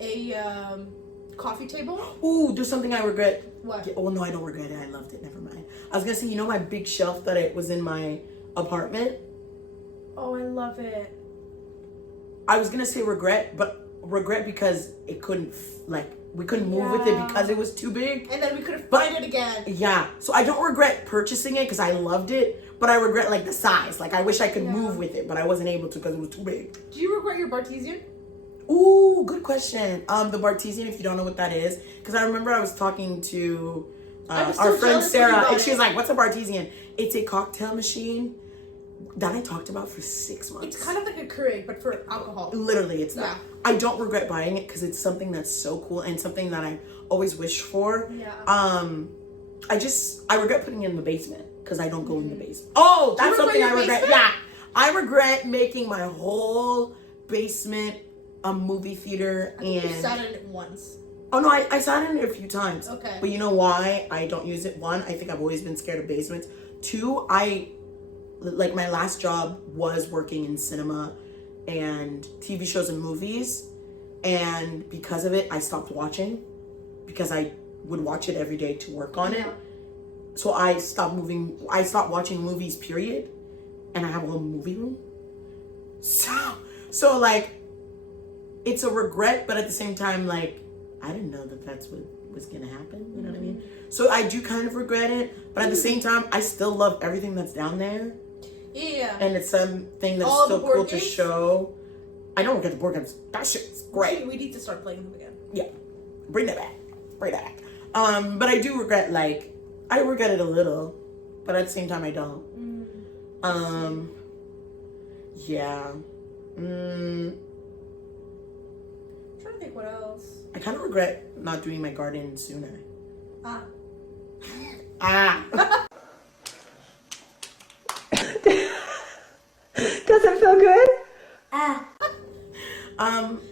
a coffee table. Ooh, there's something I regret. What? Yeah, oh no, I don't regret it. I loved it. Never mind. I was gonna say, you know, my big shelf that it was in my apartment. Oh, I love it. I was gonna say regret, but regret because it couldn't we couldn't move with it because it was too big. And then we couldn't find it again. Yeah. So I don't regret purchasing it because I loved it, but I regret like the size. Like I wish I could move with it, but I wasn't able to because it was too big. Do you regret your Bartesian? Ooh, good question. The Bartesian, if you don't know what that is, because I remember I was talking to our friend Sarah, and she was like, "What's a Bartesian?" It's a cocktail machine that I talked about for 6 months. It's kind of like a Keurig, but for alcohol. Literally, it's that. Yeah. I don't regret buying it because it's something that's so cool and something that I always wished for. Yeah. I regret putting it in the basement because I don't go in the basement. Oh, that's something I regret. Basement? Yeah. I regret making my whole basement a movie theater. I think you sat in it once. Oh no, I sat in it a few times. Okay. But you know why I don't use it? One, I think I've always been scared of basements. Two, like my last job was working in cinema and TV shows and movies, and because of it I stopped watching because I would watch it every day to work on it. So I stopped watching movies, period, and I have a little movie room. So like it's a regret, but at the same time, like I didn't know that that's what was gonna happen, you know what I mean? So I do kind of regret it, but at the same time I still love everything that's down there. Yeah. And it's something that's All still the board cool games? to show. I don't regret the board games. That shit's great. We need to start playing them again. Yeah. Bring that back. But I do regret, like, I regret it a little, but at the same time I don't. Yeah. I'm trying to think what else. I kind of regret not doing my garden in Suonnah. Does it feel good?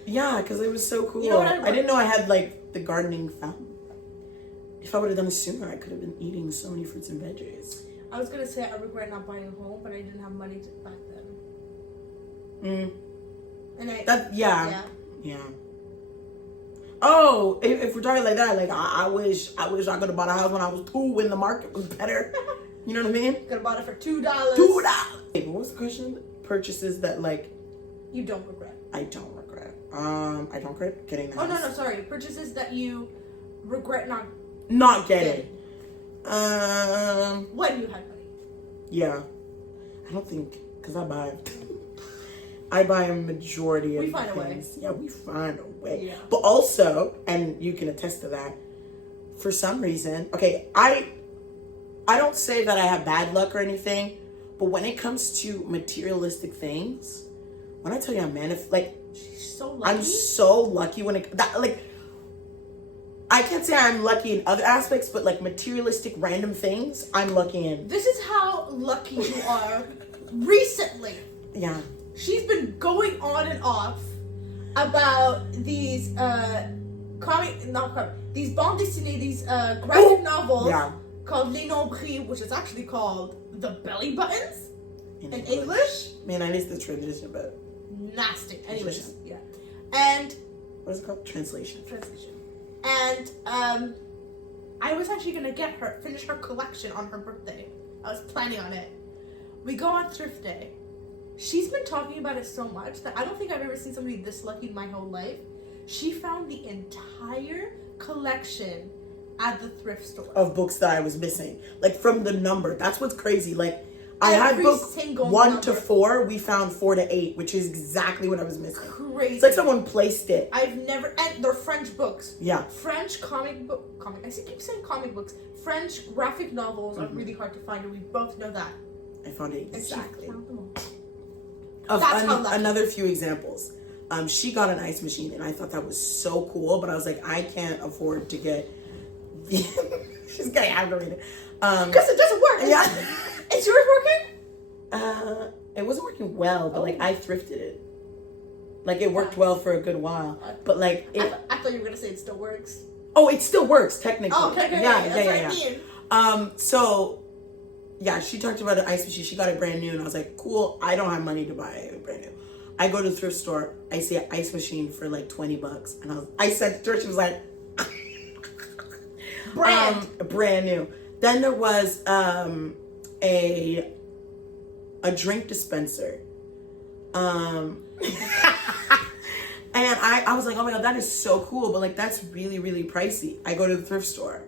Yeah, because it was so cool. You know what I didn't know I had, like, the gardening fountain. If I would have done it sooner, I could have been eating so many fruits and veggies. I was gonna say I regret not buying a home, but I didn't have money back then. And Yeah. Oh, if we're talking like that, like I wish I could have bought a house when I was 2 when the market was better. You know what I mean? Could have bought it for $2. Hey, what was the question? Purchases that like You don't regret. I don't regret. I don't regret getting the house. Oh no, sorry. Purchases that you regret not getting. When you had money. Yeah. I don't think because I buy a majority of We find a way. things. Yeah, we find a way. Yeah. But also, and you can attest to that, for some reason, okay, I don't say that I have bad luck or anything, but when it comes to materialistic things, when I tell you She's so lucky. I'm so lucky when I can't say I'm lucky in other aspects, but like materialistic random things, I'm lucky in. This is how lucky you are. Recently, Yeah. she's been going on and off about these these bande dessinées, these graphic novels called Les Nombris, which is actually called The Belly Buttons in English. Man, I need the transition, but Nasty. Anyways, Translation. yeah. And what is it called? Translation. And I was actually gonna finish her collection on her birthday. I was planning on it. We go on thrift day. She's been talking about it so much that I don't think I've ever seen somebody this lucky in my whole life. She found the entire collection at the thrift store. Of books that I was missing. Like from the number. That's what's crazy. Like I had Every books single 1 to number. 4. We found 4 to 8, which is exactly what I was missing. Crazy. It's like someone placed it. And they're French books. Yeah. French I keep saying comic books. French graphic novels are really hard to find, and we both know that. I found it And exactly. she found them all. Of That's how lucky. another few examples. She got an ice machine, and I thought that was so cool. But I was like, I can't afford to get. She's getting aggravated. Because it doesn't work. Yeah. Is yours working? It wasn't working well, but like I thrifted it. Like it worked well for a good while, but like it. I thought you were gonna say it still works. Oh, it still works technically. Oh, okay. Yeah. That's what I mean. So, yeah, she talked about an ice machine. She got it brand new, and I was like, cool. I don't have money to buy it brand new. I go to the thrift store, I see an ice machine for like $20, and I said to her, she was like, brand new. Then there was a drink dispenser. And I was like, oh my God, that is so cool. But like, that's really, really pricey. I go to the thrift store.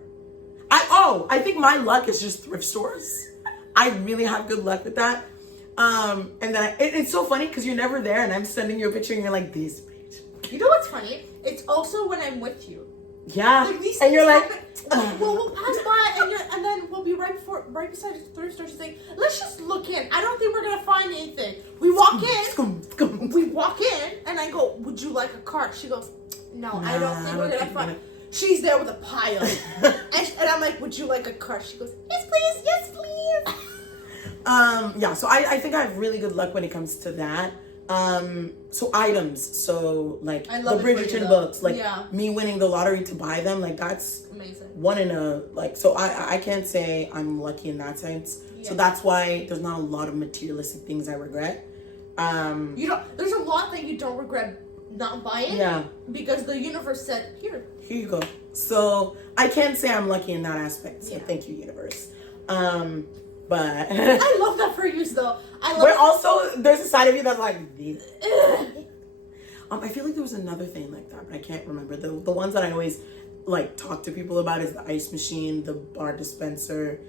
I think my luck is just thrift stores. I really have good luck with that. And then it's so funny because you're never there and I'm sending you a picture and you're like, this bitch. You know what's funny? It's also when I'm with you. Yeah. Like, these and you're things like, happen. We'll pass by and then we'll be right beside the thrift store. She's like, let's just look in. I don't think we're gonna find anything. We walk in. We walk in and I go, would you like a cart? She goes, no, I don't think we're gonna find. She's there with a pile. and I'm like, would you like a cart? She goes, yes please, yes please. Yeah, so I think I have really good luck when it comes to that. So items, so like the Bridgerton books, like me winning the lottery to buy them, like that's amazing. One in a, like, so I can't say I'm lucky in that sense. So that's why there's not a lot of materialistic things I regret. There's a lot that you don't regret not buying. Yeah. Because the universe said, here you go. So I can't say I'm lucky in that aspect. So thank you, universe. But I love that for you though. But also there's a side of you that's like I feel like there was another thing like that, but I can't remember. The ones that I always like talk to people about is the ice machine, the bar dispenser,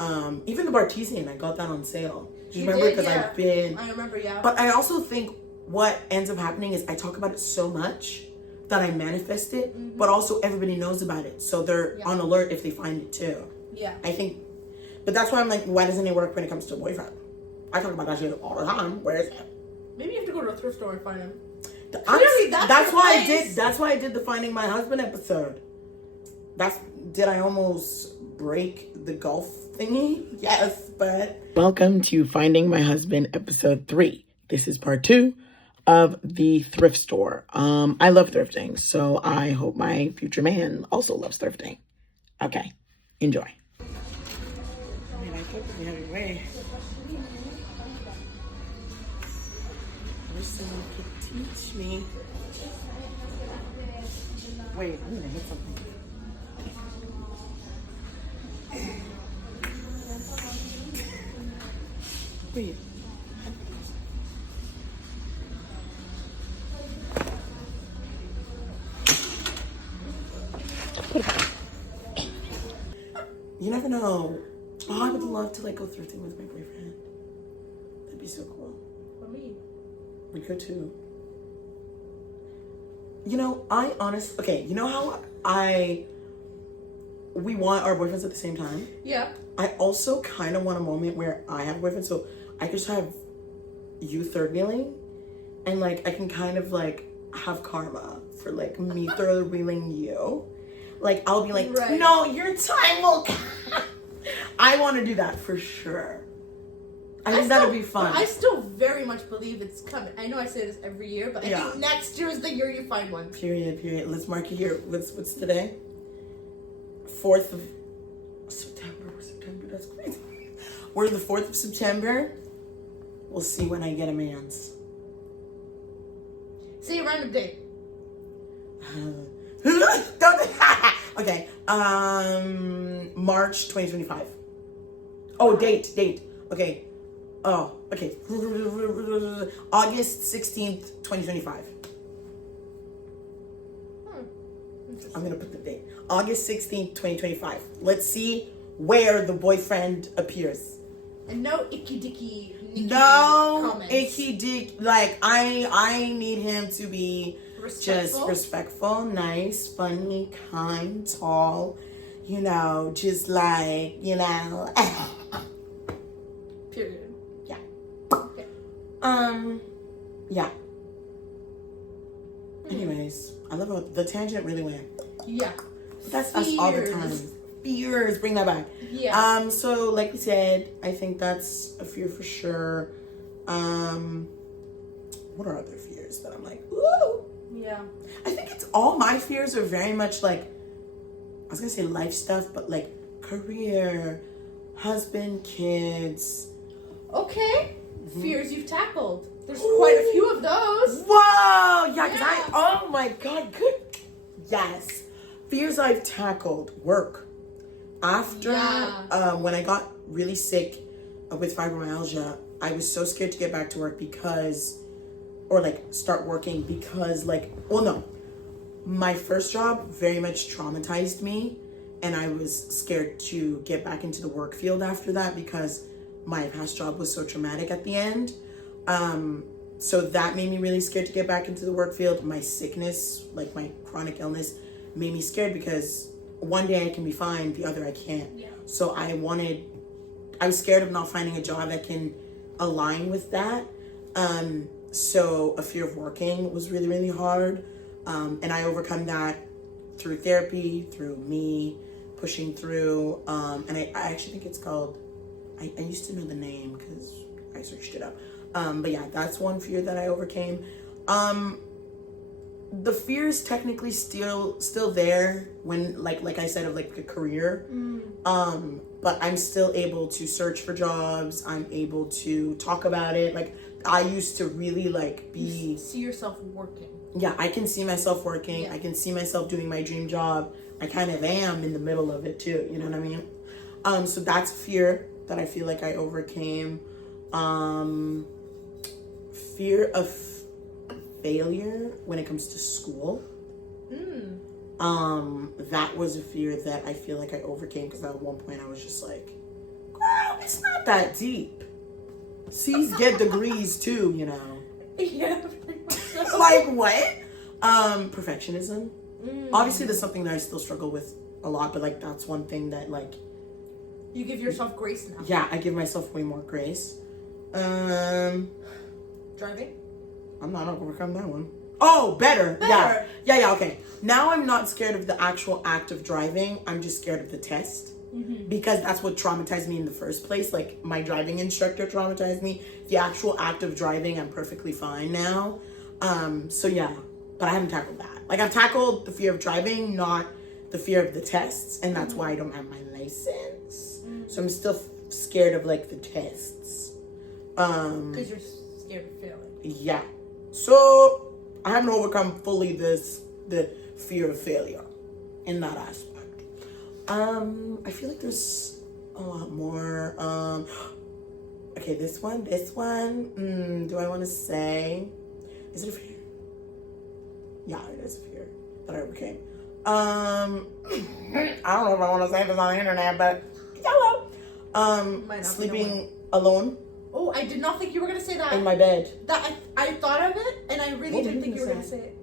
even the Bartesian. I got that on sale. Do you remember? Because I remember, yeah. But I also think what ends up happening is I talk about it so much that I manifest it, but also everybody knows about it, so they're on alert if they find it too. Yeah, I think. But that's why I'm like, why doesn't it work when it comes to a boyfriend? I talk about that shit all the time. Where is it? Maybe you have to go to a thrift store and find him. That's why I did the Finding My Husband episode. Did I almost break the golf thingy? Yes, but welcome to Finding My Husband episode 3. This is part 2 of the thrift store. I love thrifting, so I hope my future man also loves thrifting. Okay, enjoy. I thought we had a way. Wish someone could teach me. Wait, I'm gonna hit something. Wait. You never know. Oh, I would love to like go thrifting with my boyfriend. That'd be so cool. For me. We could too. You know, you know how we want our boyfriends at the same time? Yeah. I also kind of want a moment where I have a boyfriend, so I could just have you third wheeling, and like I can kind of like have karma for like me third wheeling you. Like I'll be like, no, your time will come. I want to do that for sure. I think that would be fun. I still very much believe it's coming. I know I say this every year, but I think next year is the year you find one. Period. Let's mark it here. What's today? 4th of September. That's crazy. We're the 4th of September. We'll see when I get a man's. Say a random date. Okay. March 2025. Oh, date. Okay. Oh, okay. August 16th, 2025. I'm going to put the date. August 16th, 2025. Let's see where the boyfriend appears. And no icky dicky. No comments. Icky dick. Like, I need him to be just respectful, nice, funny, kind, tall. You know, just like, you know. Period. Yeah. Okay. Yeah. Anyways, I love how the tangent really went. Yeah. That's us all the time. Fears, bring that back. Yeah. So like we said, I think that's a fear for sure. What are other fears that I'm like, ooh? Yeah. I think it's all my fears are very much like, I was gonna say life stuff, but like career, husband, kids. Okay. Fears you've tackled. There's quite a few of those. Whoa! Yeah, because Yeah. oh my God, good. Yes. Fears I've tackled. Work. After, when I got really sick with fibromyalgia, I was so scared to get back to work start working because my first job very much traumatized me, and I was scared to get back into the work field after that because my past job was so traumatic at the end. So that made me really scared to get back into the work field. My sickness, like my chronic illness, made me scared because one day I can be fine, the other I can't. Yeah. So I was scared of not finding a job that can align with that. So a fear of working was really, really hard. And I overcome that through therapy, through me pushing through. And I actually think it's called, I used to know the name because I searched it up. But yeah, that's one fear that I overcame. The fear is technically still there when like I said, of like a career. But I'm still able to search for jobs. I'm able to talk about it. Like I used to really You see yourself working. Yeah, I can see myself working. Yeah. I can see myself doing my dream job. I kind of am in the middle of it too. You know what I mean? So that's fear that I feel like I overcame. Fear of failure when it comes to school. That was a fear that I feel like I overcame because at one point I was just like, girl, it's not that deep. C's get degrees too, you know. Yeah, pretty much so. Like what? Perfectionism. Obviously that's something that I still struggle with a lot, but like that's one thing that like You give yourself grace now. yeah, I give myself way more grace. Driving? I'm not overcome that one. Oh, better. Yeah, okay. Now I'm not scared of the actual act of driving. I'm just scared of the test. Because that's what traumatized me in the first place. Like my driving instructor traumatized me. The actual act of driving, I'm perfectly fine now. So yeah, but I haven't tackled that. Like I've tackled the fear of driving, not the fear of the tests, and that's why I don't have my license. So I'm still scared of like the tests. Because you're scared of failing. Yeah. So I haven't overcome fully the fear of failure in that aspect. I feel like there's a lot more. Okay, this one. Do I want to say? Is it a fear? Yeah, it is a fear that I overcame. I don't know if I want to say this on the internet, but hello. Might not Sleeping alone Oh, I did not think you were gonna say that. in my bed. That I thought of it, and I really What didn't were think you you were gonna gonna say it.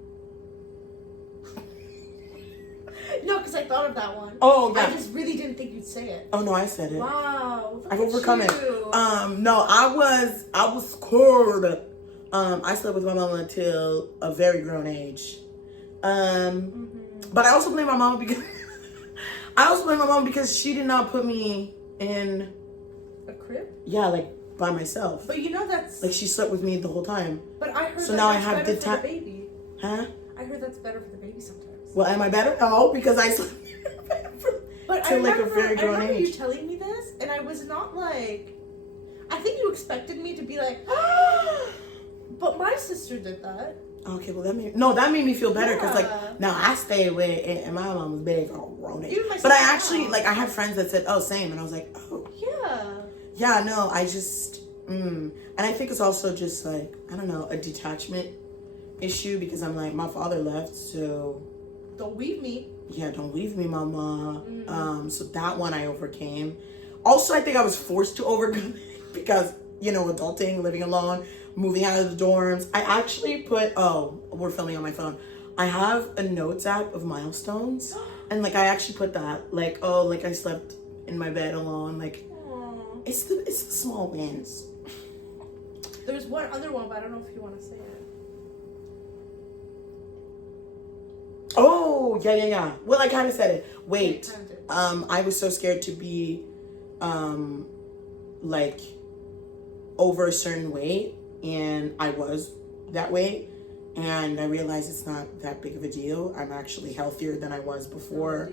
No, because I thought of that one. Oh yeah. I just really didn't think you'd say it. Oh no, I said it. Wow. look I've at overcome it. you. No, I was scared. I slept with my mama until a very grown age. But I also blame my mama because she did not put me in A crib? like by myself. But you know that's... Like she slept with me the whole time. But I heard So that now I that's have better for deta- the baby. Huh? I heard that's better for the baby sometimes. Well, am I better? No, because I slept But till like a very I grown remember you age. telling me this, and I was not like... I think you expected me to be like... But my sister did that. Okay, well that made me feel better because Yeah. like now I stay with and my mom was big or grown age. Even my But I sister actually now. like I had friends that said, oh same, and I was like, oh Yeah. no, I just and I think it's also just like I don't know, a detachment issue because I'm like my father left, so Don't leave me. yeah, don't leave me, mama. So that one I overcame. Also, I think I was forced to overcome it because adulting, living alone, moving out of the dorms. I actually put, we're filming on my phone. I have a notes app of milestones. And like, I actually put that, like, like I slept in my bed alone. Like, Aww. it's the small wins. There's one other one, but I don't know if you want to say it. Oh, yeah. Well, I kind of said it. Wait. Yeah, kinda did. I was so scared to be, like, over a certain weight. And I was that weight. And I realized it's not that big of a deal. I'm actually healthier than I was before.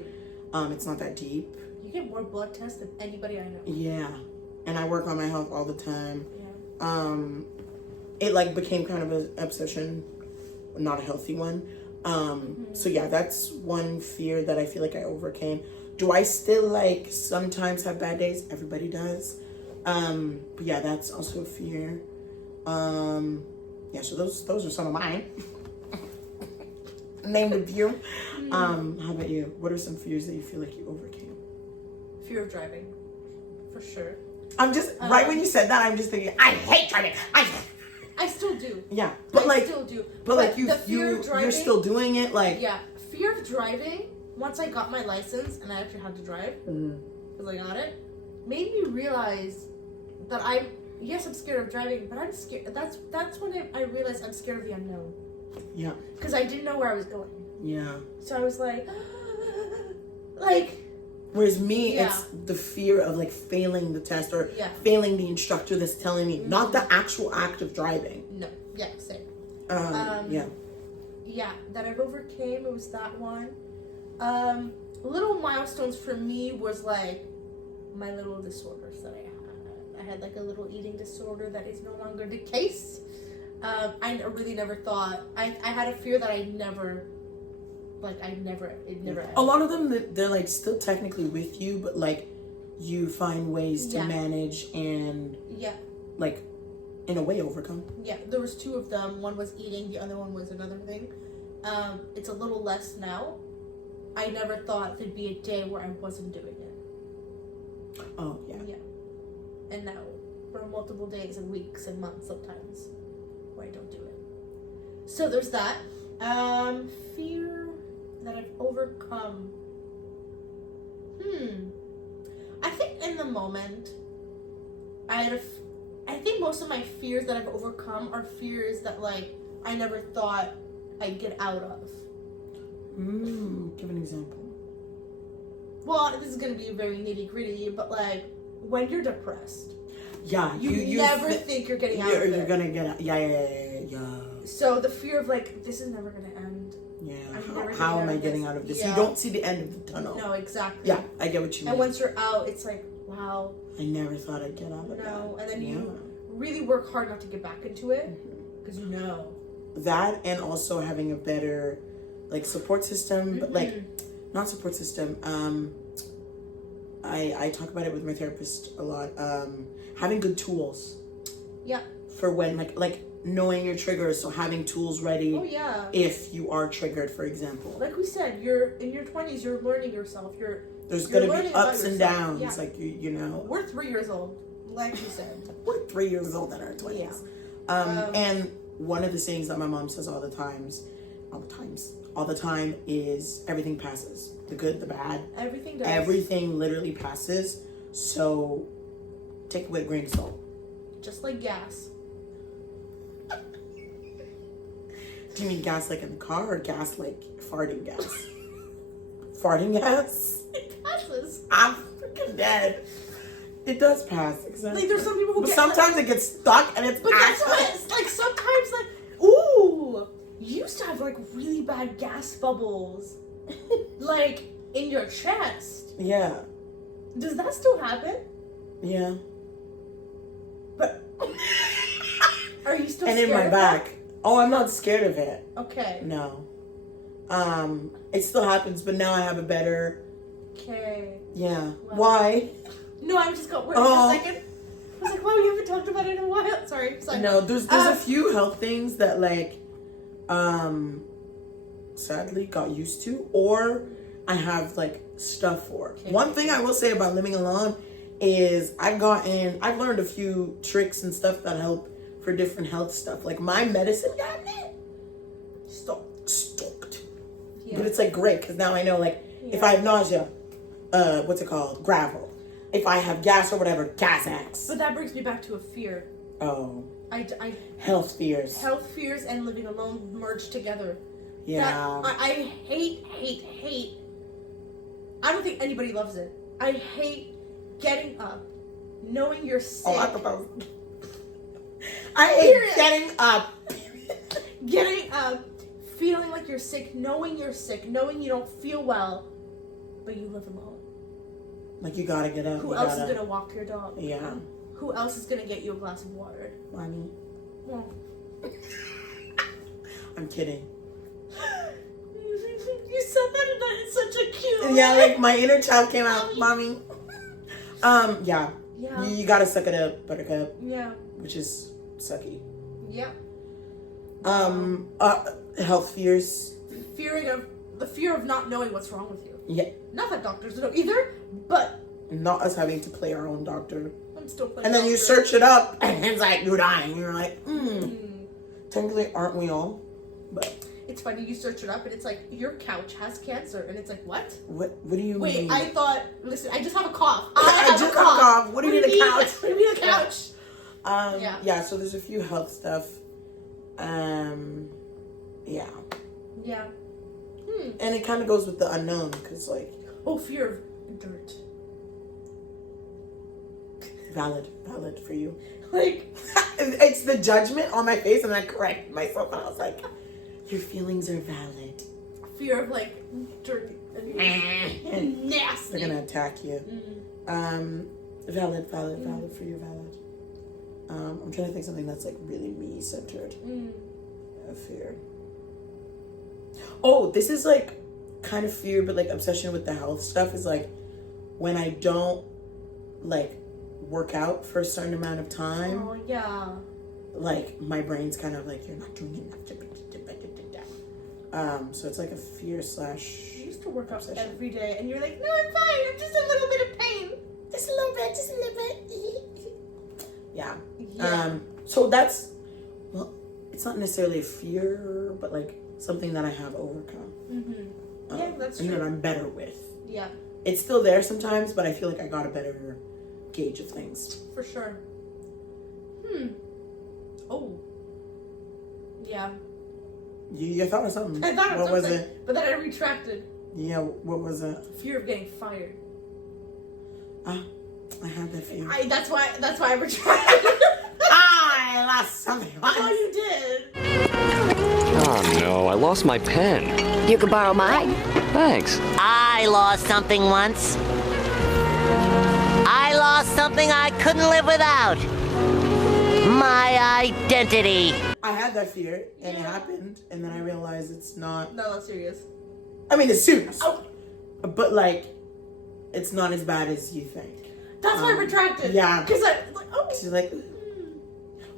It's not that deep. You get more blood tests than anybody I know. Yeah. And I work on my health all the time. Yeah. it like became kind of an obsession, not a healthy one. So yeah, that's one fear that I feel like I overcame. Do I still like sometimes have bad days? Everybody does. But yeah, that's also a fear. Yeah, so those are some of mine. Named a few. How about you? What are some fears that you feel like you overcame? Fear of driving, for sure. I'm just right when you said that, I'm just thinking, I hate driving. I still do. Yeah, but I like, still do. but like the fear of driving, you're still doing it, like. Yeah, fear of driving. Once I got my license and I actually had to drive, because I got it, made me realize that I'm scared of driving, but I'm scared. That's when I realized I'm scared of the unknown. Yeah. Because I didn't know where I was going. Yeah. So I was like, like. Whereas me, it's the fear of like failing the test or failing the instructor that's telling me, not the actual act of driving. No. Yeah. Same. Yeah. Yeah. That I've overcame. It was that one. Little milestones for me was like my little disorders that I had. I had like a little eating disorder that is no longer the case. I really never thought I had a fear that it never A lot of them, they're like still technically with you, but like you find ways to manage and like in a way overcome. Yeah, there was two of them. One was eating, the other one was another thing. It's a little less now. I never thought there'd be a day where I wasn't doing it. Oh yeah. Yeah. And now there are multiple days and weeks and months sometimes where I don't do it. So there's that. Fear that I've overcome. I think in the moment, I think most of my fears that I've overcome are fears that like I never thought I'd get out of. Give an example. Well, this is gonna be very nitty gritty, but like when you're depressed, you never think you're getting out of it. You're gonna get out. Yeah. So the fear of like this is never gonna end. Yeah. How am I getting out of this? You don't see the end of the tunnel. No, exactly. Yeah, I get what you mean. And once you're out, it's like, wow. I never thought I'd get out of that. No, and then you really work hard not to get back into it because you know. That and also having a better like support system, but like not support system. I talk about it with my therapist a lot. Having good tools. Yeah. For when like knowing your triggers, so having tools ready. Oh yeah. If you are triggered, for example. Like we said, you're in your 20s. You're learning yourself. There's gonna be ups and downs. Yeah. Like you know. We're 3 years old, like you said. We're 3 years old in our 20s. Yeah. And one of the sayings that my mom says all the time is everything passes. The good, the bad. Everything does. Everything literally passes. So take it with a grain of salt. Just like gas. Do you mean gas like in the car or gas like farting gas? Farting gas? It passes. I'm freaking dead. It does pass, exactly. Like there's some people who but sometimes it gets stuck and it's. But that's what it's like. Sometimes like, ooh, you used to have like really bad gas bubbles, like in your chest. Yeah. Does that still happen? Yeah. But are you still? And scared in my of back. That? Oh, I'm not scared of it. Okay. No. It still happens, but now I have a better. Okay. Yeah. Well, why? No, I just got worried for a second. I was like, wow, we haven't talked about it in a while. Sorry. No, there's a few health things that like, sadly got used to, or I have like stuff for. Okay. One thing I will say about living alone is I've learned a few tricks and stuff that help for different health stuff. Like my medicine cabinet, stocked. Yeah. But it's like great because now I know like if I have nausea, what's it called? Gravel. If I have gas or whatever, Gas-X. But that brings me back to a fear. Oh. I health fears. Health fears and living alone merged together. Yeah. That I hate. I don't think anybody loves it. I hate getting up, knowing you're sick. Oh, I hate getting up. Getting up, feeling like you're sick, knowing you don't feel well, but you live alone. Like you gotta get up. Who else is gonna walk your dog? Yeah. Who else is gonna get you a glass of water? Mommy. Well, I'm kidding. you said that in such a cute Yeah, way. like my inner child came out. Mommy. Yeah. Yeah. You gotta suck it up, Buttercup, Yeah. which is sucky. Yeah. Health fears. The fear of not knowing what's wrong with you. Yeah. Not that doctors know either, but Not us having to play our own doctor. I'm still playing. And then you doctor. search it up, and it's like, you're dying. You're like, Technically, aren't we all? But It's funny, you search it up and it's like, your couch has cancer. And it's like, what? what do you Wait, mean? I thought, listen, I just have a cough. I just have a cough. What do you mean a couch? What do you mean a couch? Yeah, so there's a few health stuff. Yeah. Yeah. And it kind of goes with the unknown, because, like... Oh, fear of dirt. Valid for you. Like... It's the judgment on my face, and I correct myself, and I was like, your feelings are valid. Fear of, like, dirt. And nasty. They're gonna attack you. Valid for you, valid. I'm trying to think something that's, like, really me-centered. A fear. Oh, this is, like, kind of fear, but, like, obsession with the health stuff is, like, when I don't, like, work out for a certain amount of time. Oh, yeah. Like, my brain's kind of like, you're not doing enough. So it's like a fear slash... You used to work out obsession. every day, and you're like, no, I'm fine. I'm just a little bit of pain. Just a little bit. Yeah. Yeah. So that's... Well, it's not necessarily a fear, but, like, something that I have overcome. Yeah, that's and true. that I'm better with. Yeah, It's still there sometimes, but I feel like I got a better gauge of things. for sure. Oh. Yeah. You thought of something. I thought of What was something, it? but then I retracted. Yeah, what was it? Fear of getting fired. I had that fear. That's why I retracted. I lost something. Oh, you did. Oh no, I lost my pen. You could borrow mine. Thanks. I lost something once. I lost something I couldn't live without. My identity. I had that fear, and it happened, and then I realized it's not... No, that's serious. I mean, it's serious. Oh, But, like, it's not as bad as you think. that's why I retracted. Yeah. Because I like, oh. She's like...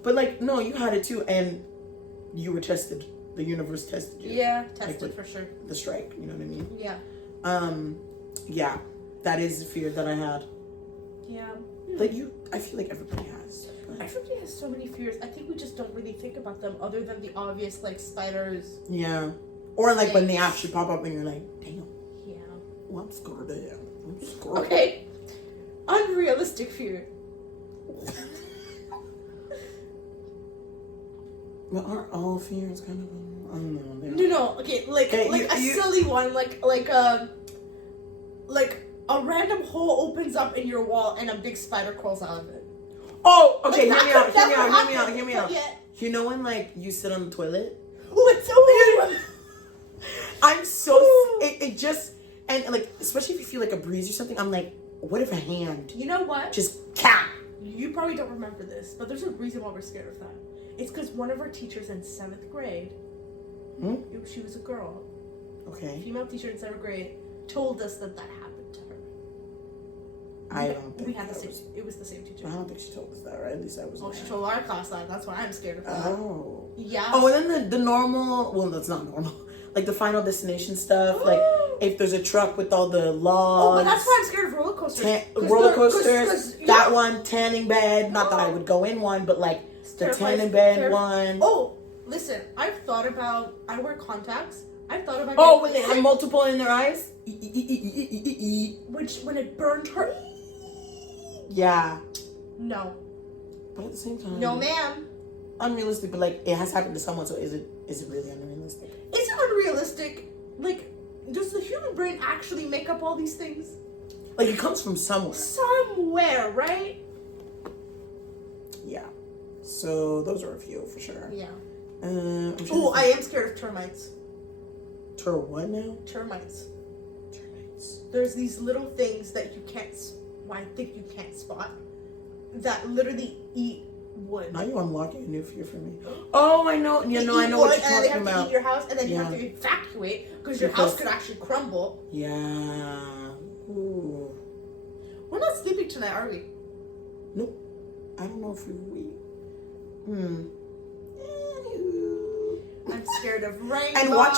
But, like, no, you had it too, and you were tested. The universe tested you. Yeah, Like, tested with for sure. the strike, you know what I mean? Yeah. Yeah. That is a fear that I had. Yeah. Like, I feel like everybody has. But Everybody has so many fears. I think we just don't really think about them other than the obvious, like, spiders. yeah. Or, like, when the Snakes. app should pop up and you're like, damn, Yeah. well, I'm scared of that. I'm scared. Okay. Unrealistic fear. But aren't all fears kind of... I don't know. They're- No. Okay, like Okay, a silly one, like a random hole opens up in your wall and a big spider crawls out of it. Oh, okay, Like, hear me that out, could hear me never out, hear me out, happen, hear me but out. yet- You know when, like, you sit on the toilet? Oh, it's so weird. I'm so... It just... And, like, especially if you feel like a breeze or something, I'm like, what if a hand You know what? just... Cap! You probably don't remember this, but there's a reason why we're scared of that. It's because one of our teachers in 7th grade, she was a girl, Okay. female teacher in 7th grade, told us that happened to her. I don't think We had the that same. was... It was the same teacher. I don't think she told us that, right? At least I was... Oh, she told our class that. That's why I'm scared of that. Oh. Yeah. Oh, and then the normal... Well, that's not normal. Like, the Final Destination stuff. Like, if there's a truck with all the Oh, logs... but that's why I'm scared of roller coasters. roller coasters. Yeah. That one, tanning bed. Not that I would go in one, but, like, the Terrifies- tanning bed terri- one. Oh, listen. I've thought about. I wear contacts. I've thought about. Oh, getting when they have sick, multiple in their eyes? Which when it burned her. Yeah. No. But at the same time... No, ma'am. Unrealistic, but, like, it has happened to someone, so is it really unrealistic? Is it unrealistic? Like, does the human brain actually make up all these things? Like, it comes from somewhere. Somewhere, right? Yeah. So, those are a few, for sure. Yeah. I'm trying Oh, to I think. am scared of termites. What now? Termites. Termites. There's these little things that you can't. I think you can't spot. that literally eat wood. Now you're unlocking a new fear for me. Oh, I know. You know, I know what you're and they talking have to about. eat your house, and then you have Yeah. to evacuate because your house could actually crumble. Yeah. Ooh. We're not sleeping tonight, are we? Nope. I don't know if we. I'm scared of rainbows. And watch,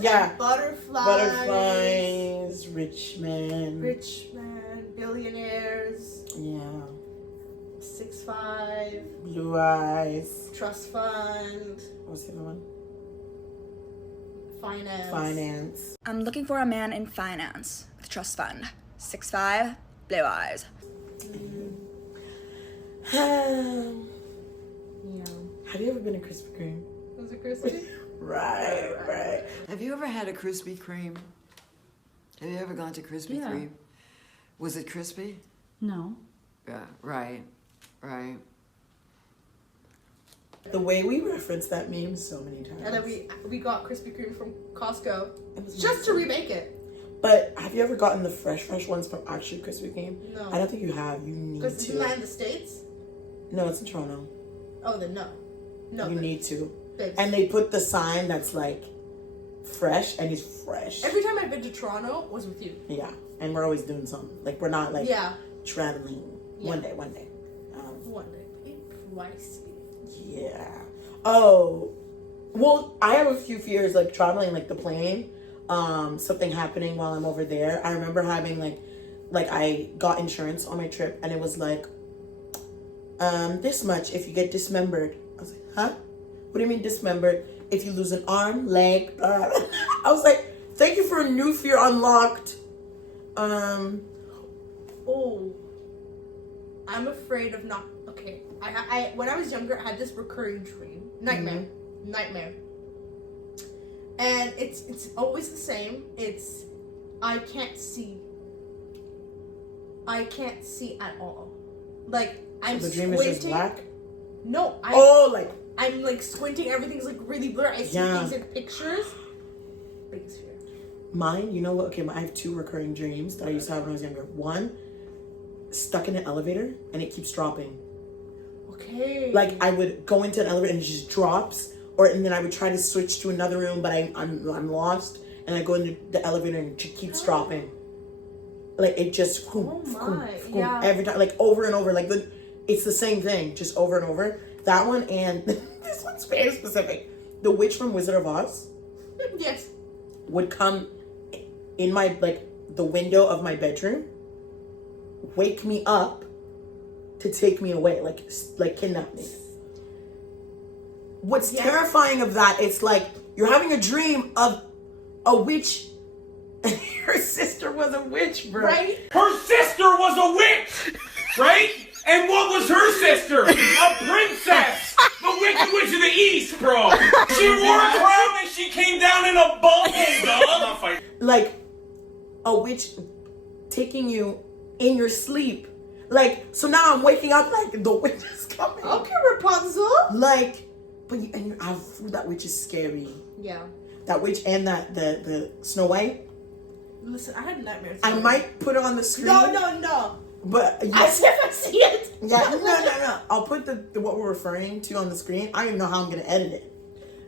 yeah. And butterflies. Butterflies, rich men. Rich men, billionaires. Yeah. 6'5", Blue eyes. trust fund, What's the other one? finance. I'm looking for a man in finance with trust fund. 6'5", blue eyes. Yeah. Have you ever been a Krispy Kreme? Was it Christy? Right. Have you ever had a Krispy Kreme? Have you ever gone to Krispy Kreme? Was it crispy? No. Yeah, right. The way we reference that meme so many times. And then we got Krispy Kreme from Costco It was just to remake it. But have you ever gotten the fresh ones from actually Krispy Kreme? No. I don't think you have. You need Because to. isn't that in the States? No, it's in Toronto. Oh, then no. No. You babes. need to. Babes. And they put the sign that's like fresh, and it's fresh. Every time I've been to Toronto was with you. Yeah, and we're always doing something. Like we're not like traveling. Yeah. One day. One day. Pricey. Yeah. Oh. Well, I have a few fears like traveling, like the plane. Something happening while I'm over there. I remember having like I got insurance on my trip, and it was like, this much if you get dismembered. I was like, huh? What do you mean dismembered? If you lose an arm, leg. I was like, thank you for a new fear unlocked. Oh, I'm afraid of not. Okay, I when I was younger, I had this recurring dream, nightmare, and it's always the same. It's I can't see at all. Like I'm The dream squinting. is just black. No, I'm like squinting. Everything's like really blurry. I see things in pictures. Biggest fear. Mine, you know what? Okay, I have two recurring dreams that I used to have when I was younger. One, stuck in an elevator and it keeps dropping. Okay. Like I would go into an elevator and it just drops, and then I would try to switch to another room, but I'm lost, and I go into the elevator and it just keeps dropping. Like it just every time, like over and over, like it's the same thing, just over and over. That one, and this one's very specific. The witch from Wizard of Oz. Yes. Would come in my the window of my bedroom, wake me up to take me away, like kidnap me. What's terrifying of that, it's like you're having a dream of a witch and your sister was a witch, bro. Right? Her sister was a witch, right? And what was her sister? A princess! The Wicked Witch of the East, bro! She wore a crown and she came down in a bubble, dog! Like a witch taking you in your sleep. Like, so now I'm waking up like the witch is coming. Okay, Rapunzel. Like, that witch is scary. Yeah. That witch and the Snow White. Listen, I had nightmares. I might put it on the screen. No. But As if I see it. Yeah, no. I'll put the what we're referring to on the screen. I don't even know how I'm gonna edit it.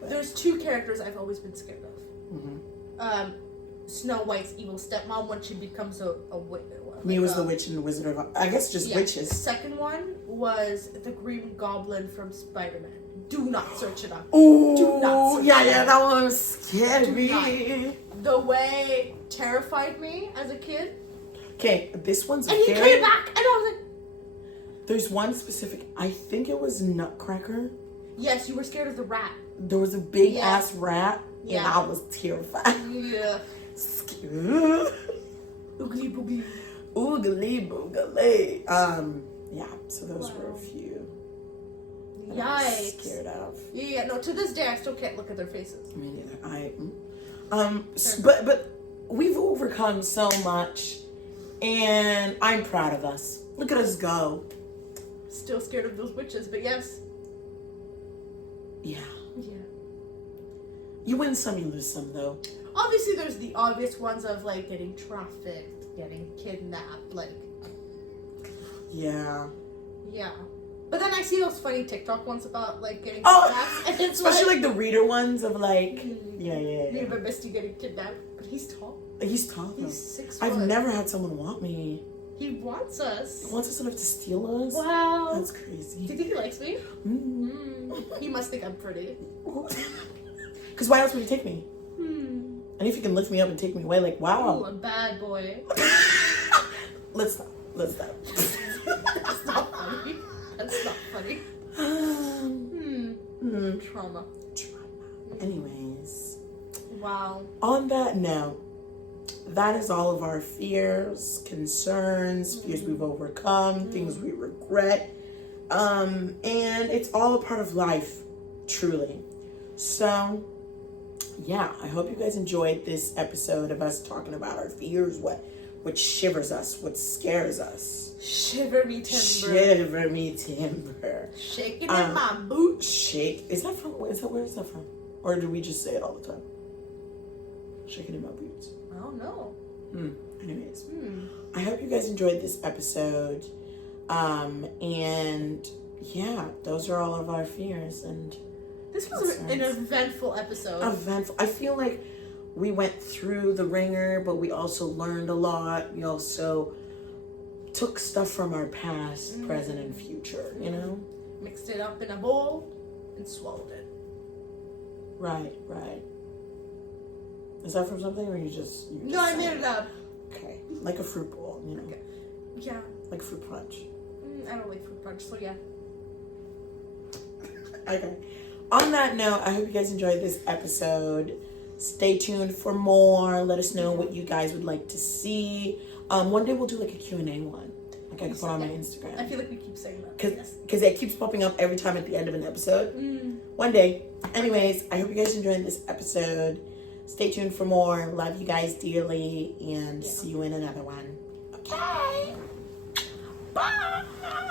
But. There's two characters I've always been scared of. Snow White's evil stepmom when she becomes a witch. Me was the witch in the Wizard of Oz. I guess just witches. Second one was the Green Goblin from Spider-Man. Do not search it up. Ooh, do not search it up. Yeah, that one was scary. The way terrified me as a kid. Okay, this one's and he came back, and I was like, there's one specific. I think it was Nutcracker. Yes, you were scared of the rat. There was a big ass rat, and I was terrified. Yeah. Oogly boogly. Oogly boogly. Yeah, so those were a few. Yikes. I was scared of. Yeah, no, to this day I still can't look at their faces. Me neither. But we've overcome so much, and I'm proud of us. Look at us go. Still scared of those witches, but yes. Yeah. Yeah. You win some, you lose some, though. Obviously, there's the obvious ones of like getting trafficked, getting kidnapped, like. Yeah. Yeah. But then I see those funny TikTok ones about like getting Oh, kidnapped. And it's especially like the reader ones of like, yeah. Me and my bestie getting kidnapped. But he's tall. He's tall. He's 6 I've foot. never had someone want me. He wants us. He wants us enough to steal us. Wow. That's crazy. Do you think he likes me? He must think I'm pretty. Because why else would he take me? And if he can lift me up and take me away, like, wow. Ooh, a bad boy. Let's stop. That's not funny. That's not funny. Trauma. Anyways. Wow. On that note, that is all of our fears, concerns, fears we've overcome, things we regret. And it's all a part of life, truly. So, yeah, I hope you guys enjoyed this episode of us talking about our fears, what shivers us, what scares us. Shiver me timber. Shiver me timber. Shaking in my boots. Shake. Where is that from? Or do we just say it all the time? Shaking in my boots. I don't know. Anyways, I hope you guys enjoyed this episode. And yeah, those are all of our fears and this was an eventful episode. Eventful. I feel like we went through the ringer, but we also learned a lot. We also took stuff from our past, present, and future, you know? Mixed it up in a bowl and swallowed it. Right. Is that from something or you just I made it up. Okay. Like a fruit bowl, you know? Okay. Yeah. Like fruit punch. I don't like fruit punch, so yeah. Okay. On that note, I hope you guys enjoyed this episode. Stay tuned for more. Let us know what you guys would like to see. One day we'll do like a Q&A one. Like I can put on my Instagram. I feel like we keep saying that. Because it keeps popping up every time at the end of an episode. One day. Anyways, I hope you guys enjoyed this episode. Stay tuned for more. Love you guys dearly. And see you in another one. Okay. Bye.